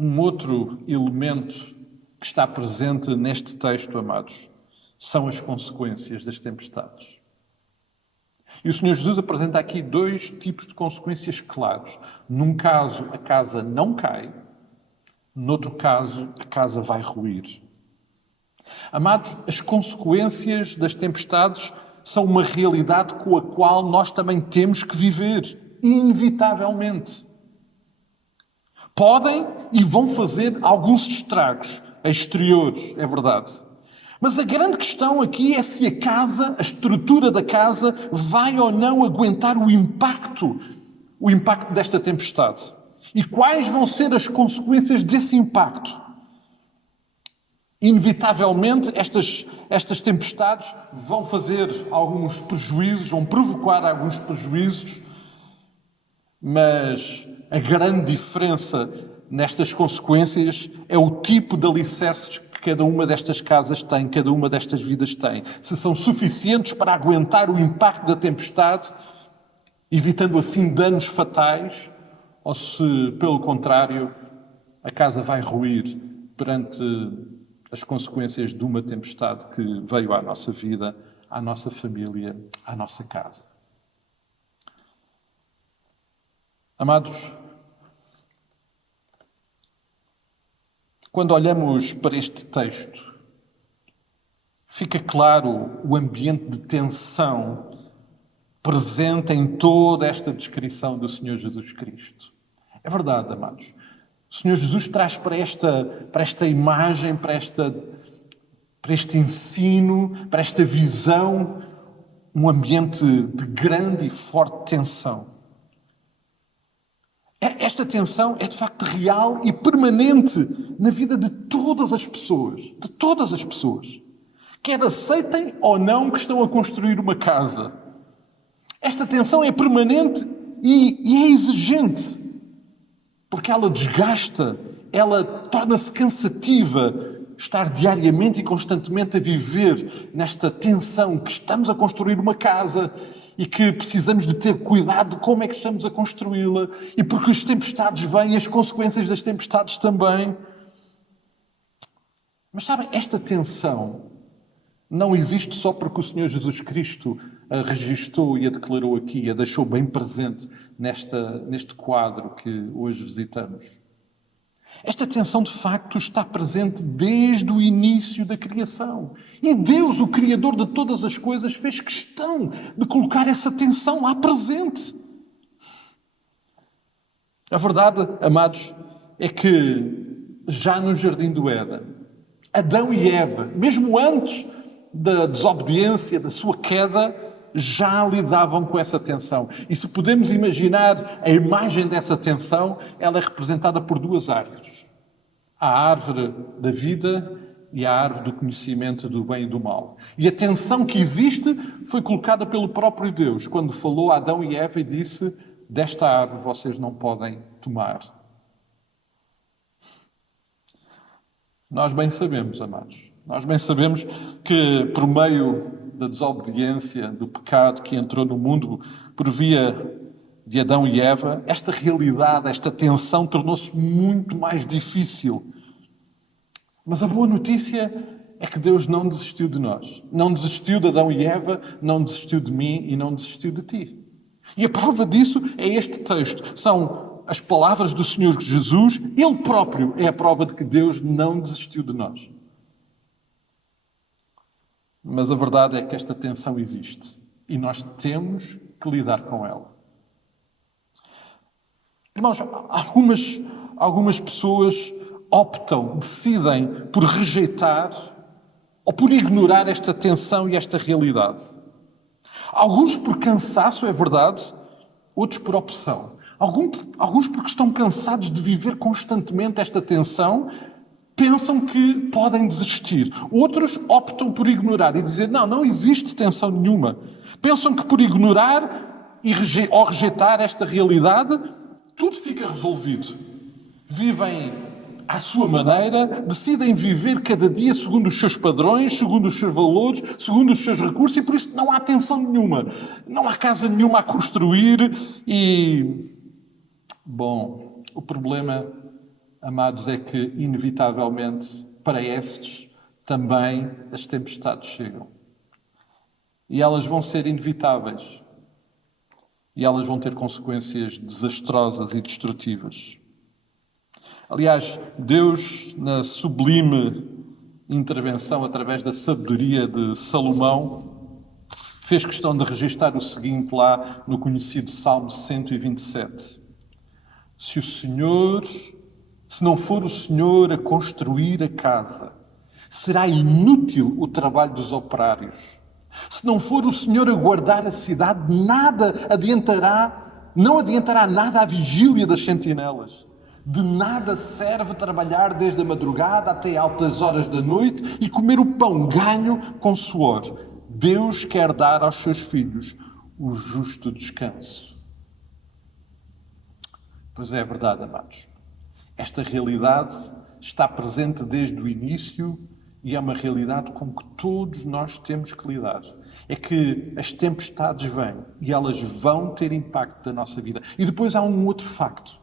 Um outro elemento que está presente neste texto, amados, são as consequências das tempestades. E o Senhor Jesus apresenta aqui dois tipos de consequências claros. Num caso, a casa não cai. Noutro caso, a casa vai ruir. Amados, as consequências das tempestades são uma realidade com a qual nós também temos que viver, inevitavelmente. Podem e vão fazer alguns estragos exteriores, é verdade. Mas a grande questão aqui é se a casa, a estrutura da casa, vai ou não aguentar o impacto desta tempestade. E quais vão ser as consequências desse impacto? Inevitavelmente, estas tempestades vão fazer alguns prejuízos, vão provocar alguns prejuízos, mas a grande diferença nestas consequências é o tipo de alicerces que cada uma destas casas tem, cada uma destas vidas tem. Se são suficientes para aguentar o impacto da tempestade, evitando assim danos fatais, ou se, pelo contrário, a casa vai ruir perante as consequências de uma tempestade que veio à nossa vida, à nossa família, à nossa casa. Amados, quando olhamos para este texto, fica claro o ambiente de tensão presente em toda esta descrição do Senhor Jesus Cristo. É verdade, amados. O Senhor Jesus traz para esta imagem, para este ensino, para esta visão, um ambiente de grande e forte tensão. Esta tensão é de facto real e permanente na vida de todas as pessoas. De todas as pessoas. Quer aceitem ou não que estão a construir uma casa. Esta tensão é permanente e é exigente. Porque ela desgasta, ela torna-se cansativa estar diariamente e constantemente a viver nesta tensão que estamos a construir uma casa e que precisamos de ter cuidado de como é que estamos a construí-la e porque as tempestades vêm e as consequências das tempestades também. Mas sabem, esta tensão não existe só porque o Senhor Jesus Cristo a registou e a declarou aqui, a deixou bem presente neste quadro que hoje visitamos. Esta tensão, de facto, está presente desde o início da criação. E Deus, o Criador de todas as coisas, fez questão de colocar essa tensão lá presente. A verdade, amados, é que já no Jardim do Éden, Adão e Eva, mesmo antes da desobediência, da sua queda, já lidavam com essa tensão. E se podemos imaginar a imagem dessa tensão, ela é representada por duas árvores. A árvore da vida e a árvore do conhecimento do bem e do mal. E a tensão que existe foi colocada pelo próprio Deus, quando falou a Adão e Eva e disse: desta árvore vocês não podem tomar. Nós bem sabemos, amados, nós bem sabemos que por meio da desobediência, do pecado que entrou no mundo por via de Adão e Eva, esta realidade, esta tensão tornou-se muito mais difícil. Mas a boa notícia é que Deus não desistiu de nós. Não desistiu de Adão e Eva, não desistiu de mim e não desistiu de ti. E a prova disso é este texto. São as palavras do Senhor Jesus. Ele próprio é a prova de que Deus não desistiu de nós. Mas a verdade é que esta tensão existe e nós temos que lidar com ela. Irmãos, algumas pessoas optam, decidem por rejeitar ou por ignorar esta tensão e esta realidade. Alguns por cansaço, é verdade, outros por opção. Alguns, porque estão cansados de viver constantemente esta tensão, pensam que podem desistir. Outros optam por ignorar e dizer, não existe tensão nenhuma. Pensam que por ignorar ou rejeitar esta realidade, tudo fica resolvido. Vivem à sua maneira, decidem viver cada dia segundo os seus padrões, segundo os seus valores, segundo os seus recursos, e por isso não há tensão nenhuma. Não há casa nenhuma a construir e... Bom, o problema, amados, é que, inevitavelmente, para estes também as tempestades chegam. E elas vão ser inevitáveis. E elas vão ter consequências desastrosas e destrutivas. Aliás, Deus, na sublime intervenção através da sabedoria de Salomão, fez questão de registar o seguinte lá no conhecido Salmo 127. Se não for o Senhor a construir a casa, será inútil o trabalho dos operários. Se não for o Senhor a guardar a cidade, não adiantará nada a vigília das sentinelas. De nada serve trabalhar desde a madrugada até altas horas da noite e comer o pão ganho com suor. Deus quer dar aos seus filhos o justo descanso. Pois é verdade, amados. Esta realidade está presente desde o início e é uma realidade com que todos nós temos que lidar. É que as tempestades vêm e elas vão ter impacto na nossa vida. E depois há um outro facto.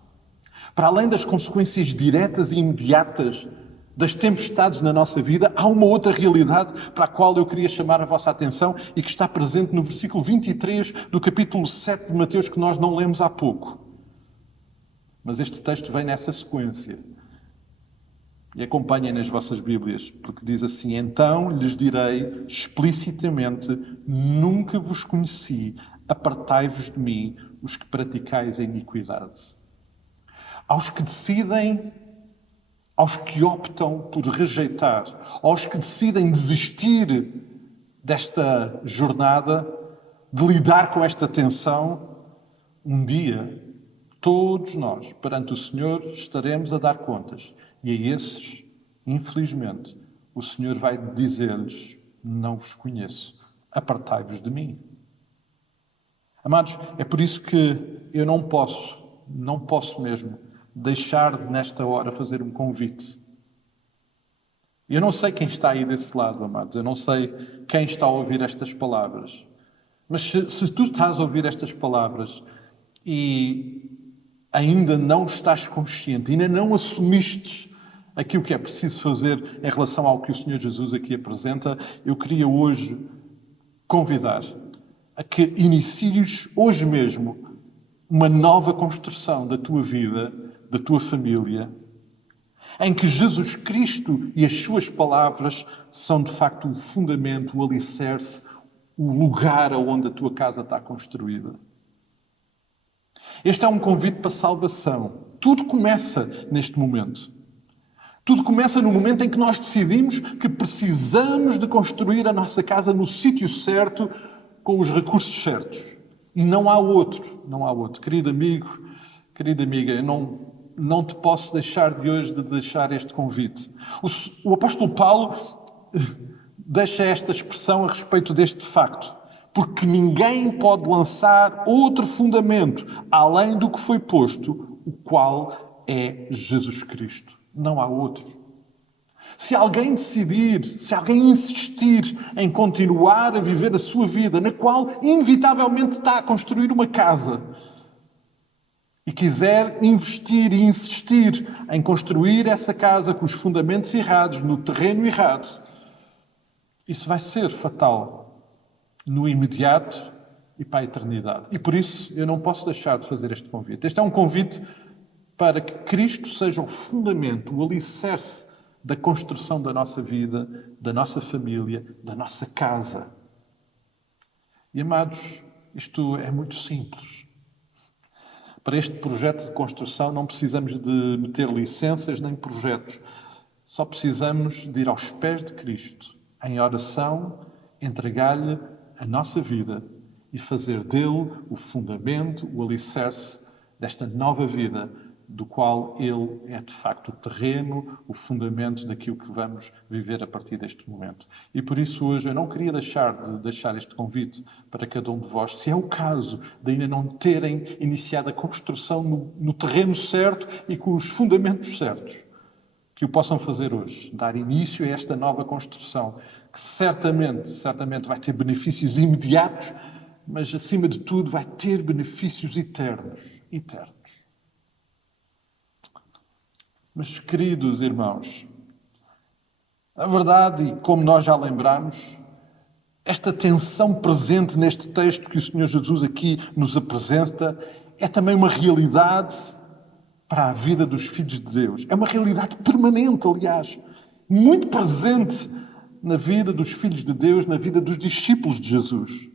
Para além das consequências diretas e imediatas das tempestades na nossa vida, há uma outra realidade para a qual eu queria chamar a vossa atenção e que está presente no versículo 23 do capítulo 7 de Mateus, que nós não lemos há pouco. Mas este texto vem nessa sequência. E acompanhem nas vossas Bíblias, porque diz assim: então lhes direi explicitamente, nunca vos conheci, apartai-vos de mim, os que praticais a iniquidade. Aos que decidem, aos que optam por rejeitar, aos que decidem desistir desta jornada, de lidar com esta tensão, um dia, todos nós, perante o Senhor, estaremos a dar contas. E a esses, infelizmente, o Senhor vai dizer-lhes: não vos conheço, apartai-vos de mim. Amados, é por isso que eu não posso mesmo deixar de, nesta hora, fazer um convite. Eu não sei quem está aí desse lado, amados. Eu não sei quem está a ouvir estas palavras. Mas se tu estás a ouvir estas palavras e ainda não estás consciente, ainda não assumiste aquilo que é preciso fazer em relação ao que o Senhor Jesus aqui apresenta, eu queria hoje convidar a que inicies hoje mesmo uma nova construção da tua vida, da tua família, em que Jesus Cristo e as suas palavras são de facto o fundamento, o alicerce, o lugar onde a tua casa está construída. Este é um convite para a salvação. Tudo começa neste momento. Tudo começa no momento em que nós decidimos que precisamos de construir a nossa casa no sítio certo, com os recursos certos. E não há outro. Não há outro. Querido amigo, querida amiga, eu não te posso deixar de hoje de deixar este convite. O apóstolo Paulo deixa esta expressão a respeito deste facto. Porque ninguém pode lançar outro fundamento além do que foi posto, o qual é Jesus Cristo. Não há outro. Se alguém decidir, se alguém insistir em continuar a viver a sua vida, na qual inevitavelmente está a construir uma casa, e quiser investir e insistir em construir essa casa com os fundamentos errados, no terreno errado, isso vai ser fatal no imediato e para a eternidade. E por isso eu não posso deixar de fazer este convite. Este é um convite para que Cristo seja o fundamento, o alicerce da construção da nossa vida, da nossa família, da nossa casa. E, amados, isto é muito simples. Para este projeto de construção não precisamos de meter licenças nem projetos. Só precisamos de ir aos pés de Cristo, em oração, entregar-lhe a nossa vida e fazer dele o fundamento, o alicerce desta nova vida, do qual Ele é de facto o terreno, o fundamento daquilo que vamos viver a partir deste momento. E por isso hoje eu não queria deixar este convite para cada um de vós, se é o caso de ainda não terem iniciado a construção no terreno certo e com os fundamentos certos, que o possam fazer hoje, dar início a esta nova construção, que certamente vai ter benefícios imediatos, mas acima de tudo vai ter benefícios eternos. Mas, queridos irmãos, a verdade, e como nós já lembramos, esta tensão presente neste texto que o Senhor Jesus aqui nos apresenta é também uma realidade para a vida dos filhos de Deus. É uma realidade permanente, aliás, muito presente na vida dos filhos de Deus, na vida dos discípulos de Jesus.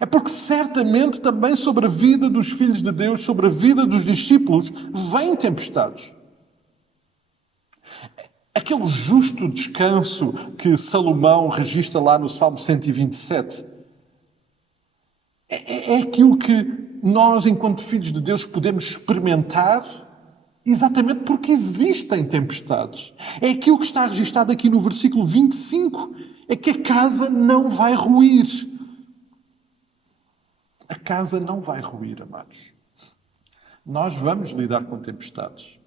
É porque certamente também sobre a vida dos filhos de Deus, sobre a vida dos discípulos, vêm tempestades. Aquele justo descanso que Salomão registra lá no Salmo 127 é aquilo que nós, enquanto filhos de Deus, podemos experimentar exatamente porque existem tempestades. É aquilo que está registado aqui no versículo 25, é que a casa não vai ruir. A casa não vai ruir, amados. Nós vamos lidar com tempestades.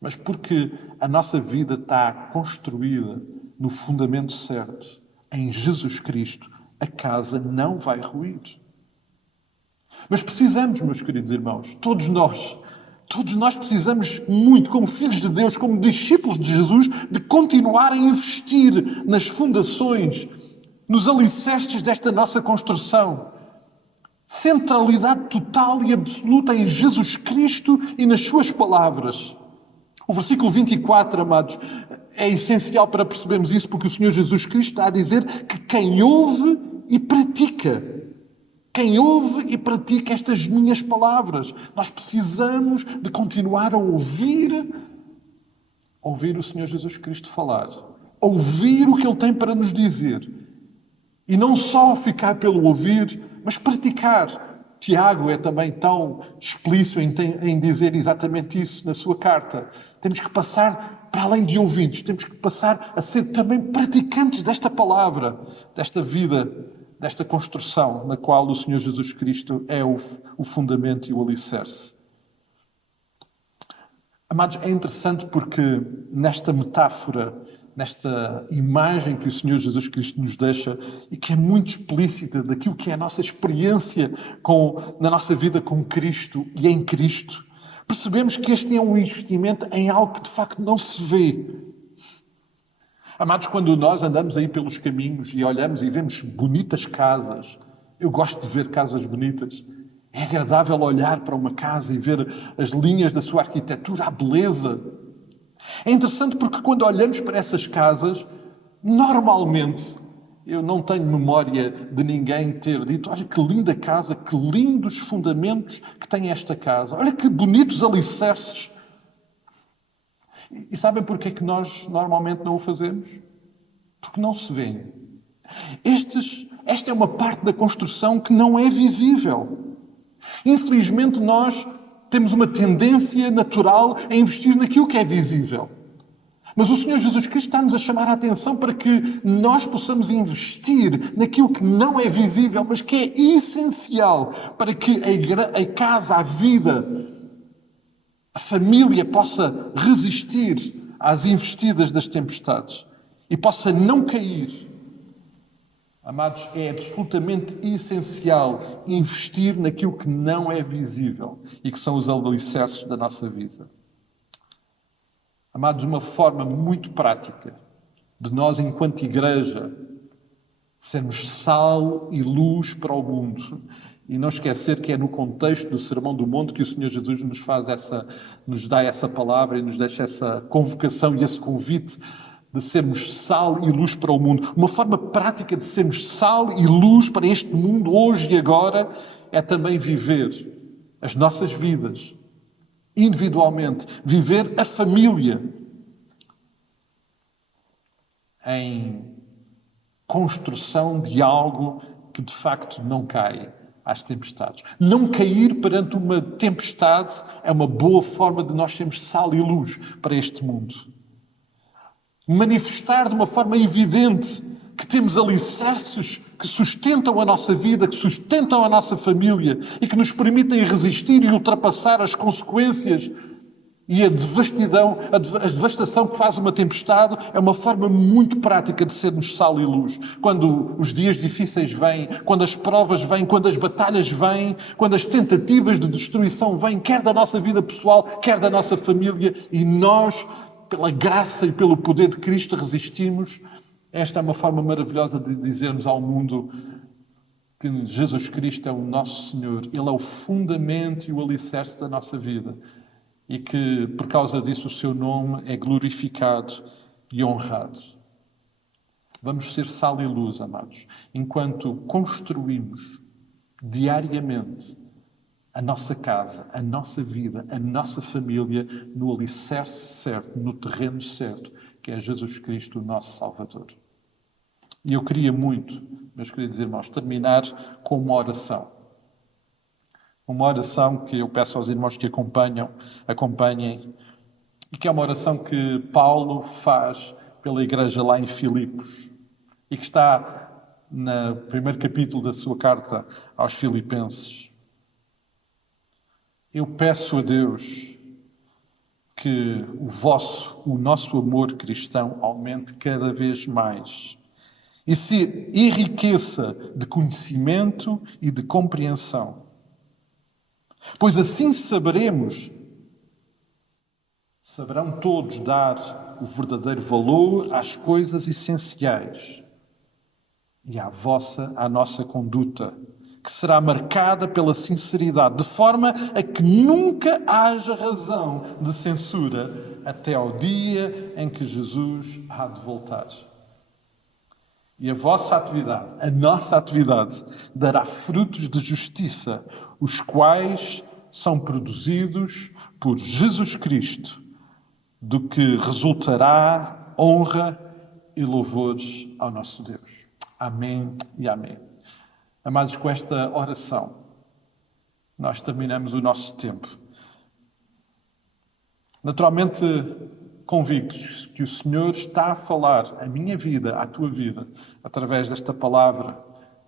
Mas porque a nossa vida está construída no fundamento certo, em Jesus Cristo, a casa não vai ruir. Mas precisamos, meus queridos irmãos, todos nós precisamos muito, como filhos de Deus, como discípulos de Jesus, de continuar a investir nas fundações, nos alicerces desta nossa construção. Centralidade total e absoluta em Jesus Cristo e nas suas palavras. O versículo 24, amados, é essencial para percebermos isso, porque o Senhor Jesus Cristo está a dizer que quem ouve e pratica estas minhas palavras. Nós precisamos de continuar a ouvir o Senhor Jesus Cristo falar, ouvir o que Ele tem para nos dizer. E não só ficar pelo ouvir, mas praticar. Tiago é também tão explícito em dizer exatamente isso na sua carta. Temos que passar, para além de ouvintes, temos que passar a ser também praticantes desta palavra, desta vida, desta construção na qual o Senhor Jesus Cristo é o fundamento e o alicerce. Amados, é interessante porque nesta metáfora, nesta imagem que o Senhor Jesus Cristo nos deixa e que é muito explícita daquilo que é a nossa experiência na nossa vida com Cristo e em Cristo, percebemos que este é um investimento em algo que de facto não se vê. Amados, quando nós andamos aí pelos caminhos e olhamos e vemos bonitas casas, eu gosto de ver casas bonitas, é agradável olhar para uma casa e ver as linhas da sua arquitetura, a beleza. É interessante porque quando olhamos para essas casas, normalmente, eu não tenho memória de ninguém ter dito: olha que linda casa, que lindos fundamentos que tem esta casa, olha que bonitos alicerces. E sabem porquê que nós normalmente não o fazemos? Porque não se vêem. Esta é uma parte da construção que não é visível. Infelizmente, nós temos uma tendência natural a investir naquilo que é visível. Mas o Senhor Jesus Cristo está-nos a chamar a atenção para que nós possamos investir naquilo que não é visível, mas que é essencial para que a casa, a vida, a família possa resistir às investidas das tempestades e possa não cair. Amados, é absolutamente essencial investir naquilo que não é visível e que são os alicerces da nossa vida. Amados, uma forma muito prática de nós, enquanto igreja, sermos sal e luz para o mundo. E não esquecer que é no contexto do Sermão do Monte que o Senhor Jesus nos dá essa palavra e nos deixa essa convocação e esse convite de sermos sal e luz para o mundo. Uma forma prática de sermos sal e luz para este mundo hoje e agora é também viver as nossas vidas individualmente, viver a família em construção de algo que de facto não cai, às tempestades. Não cair perante uma tempestade é uma boa forma de nós sermos sal e luz para este mundo. Manifestar de uma forma evidente que temos alicerces que sustentam a nossa vida, que sustentam a nossa família e que nos permitem resistir e ultrapassar as consequências e a devastação que faz uma tempestade é uma forma muito prática de sermos sal e luz. Quando os dias difíceis vêm, quando as provas vêm, quando as batalhas vêm, quando as tentativas de destruição vêm, quer da nossa vida pessoal, quer da nossa família, e nós, pela graça e pelo poder de Cristo, resistimos. Esta é uma forma maravilhosa de dizermos ao mundo que Jesus Cristo é o nosso Senhor. Ele é o fundamento e o alicerce da nossa vida. E que, por causa disso, o seu nome é glorificado e honrado. Vamos ser sal e luz, amados, enquanto construímos diariamente a nossa casa, a nossa vida, a nossa família no alicerce certo, no terreno certo, que é Jesus Cristo, o nosso Salvador. E eu queria muito, meus queridos irmãos, terminar com uma oração. Uma oração que eu peço aos irmãos que acompanhem, e que é uma oração que Paulo faz pela igreja lá em Filipos, e que está no primeiro capítulo da sua carta aos Filipenses. Eu peço a Deus que o nosso amor cristão aumente cada vez mais e se enriqueça de conhecimento e de compreensão. Pois assim saberão todos dar o verdadeiro valor às coisas essenciais e à nossa conduta, que será marcada pela sinceridade, de forma a que nunca haja razão de censura até ao dia em que Jesus há de voltar. E a nossa atividade, dará frutos de justiça, os quais são produzidos por Jesus Cristo, do que resultará honra e louvores ao nosso Deus. Amém e amém. Amados, com esta oração, nós terminamos o nosso tempo. Naturalmente, convictos que o Senhor está a falar a minha vida, à tua vida, através desta palavra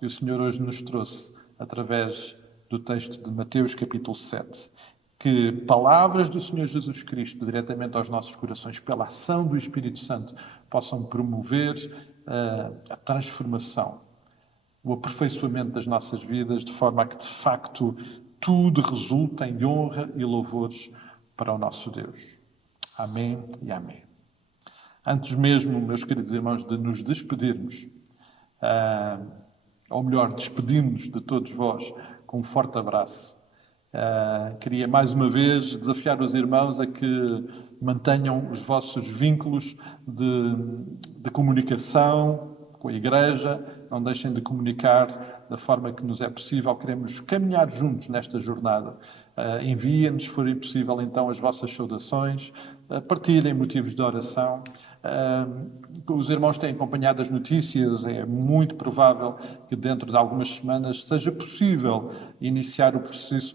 que o Senhor hoje nos trouxe, através do texto de Mateus, capítulo 7. Que palavras do Senhor Jesus Cristo, diretamente aos nossos corações, pela ação do Espírito Santo, possam promover a transformação, o aperfeiçoamento das nossas vidas, de forma a que, de facto, tudo resulte em honra e louvores para o nosso Deus. Amém e amém. Antes mesmo, meus queridos irmãos, de nos despedirmos, ou melhor, despedimos de todos vós com um forte abraço, queria mais uma vez desafiar os irmãos a que mantenham os vossos vínculos de comunicação com a Igreja, não deixem de comunicar da forma que nos é possível. Queremos caminhar juntos nesta jornada. Enviem-nos, se for possível, então, as vossas saudações, partilhem motivos de oração. Os irmãos têm acompanhado as notícias, é muito provável que dentro de algumas semanas seja possível iniciar o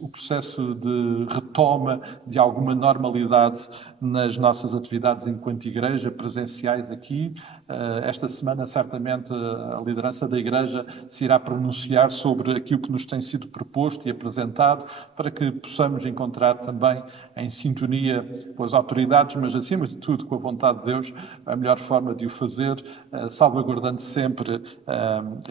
processo de retoma de alguma normalidade nas nossas atividades enquanto Igreja, presenciais aqui. Esta semana, certamente, a liderança da Igreja se irá pronunciar sobre aquilo que nos tem sido proposto e apresentado, para que possamos encontrar também em sintonia com as autoridades, mas acima de tudo com a vontade de Deus, a melhor forma de o fazer, salvaguardando sempre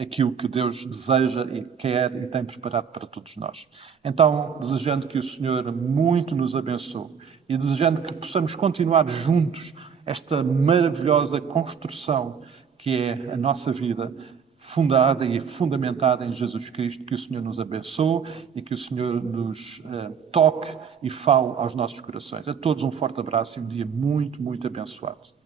aquilo que Deus deseja e quer e tem preparado para todos nós. Então, desejando que o Senhor muito nos abençoe e desejando que possamos continuar juntos esta maravilhosa construção que é a nossa vida, fundada e fundamentada em Jesus Cristo, que o Senhor nos abençoe e que o Senhor nos toque e fale aos nossos corações. A todos um forte abraço e um dia muito, muito abençoado.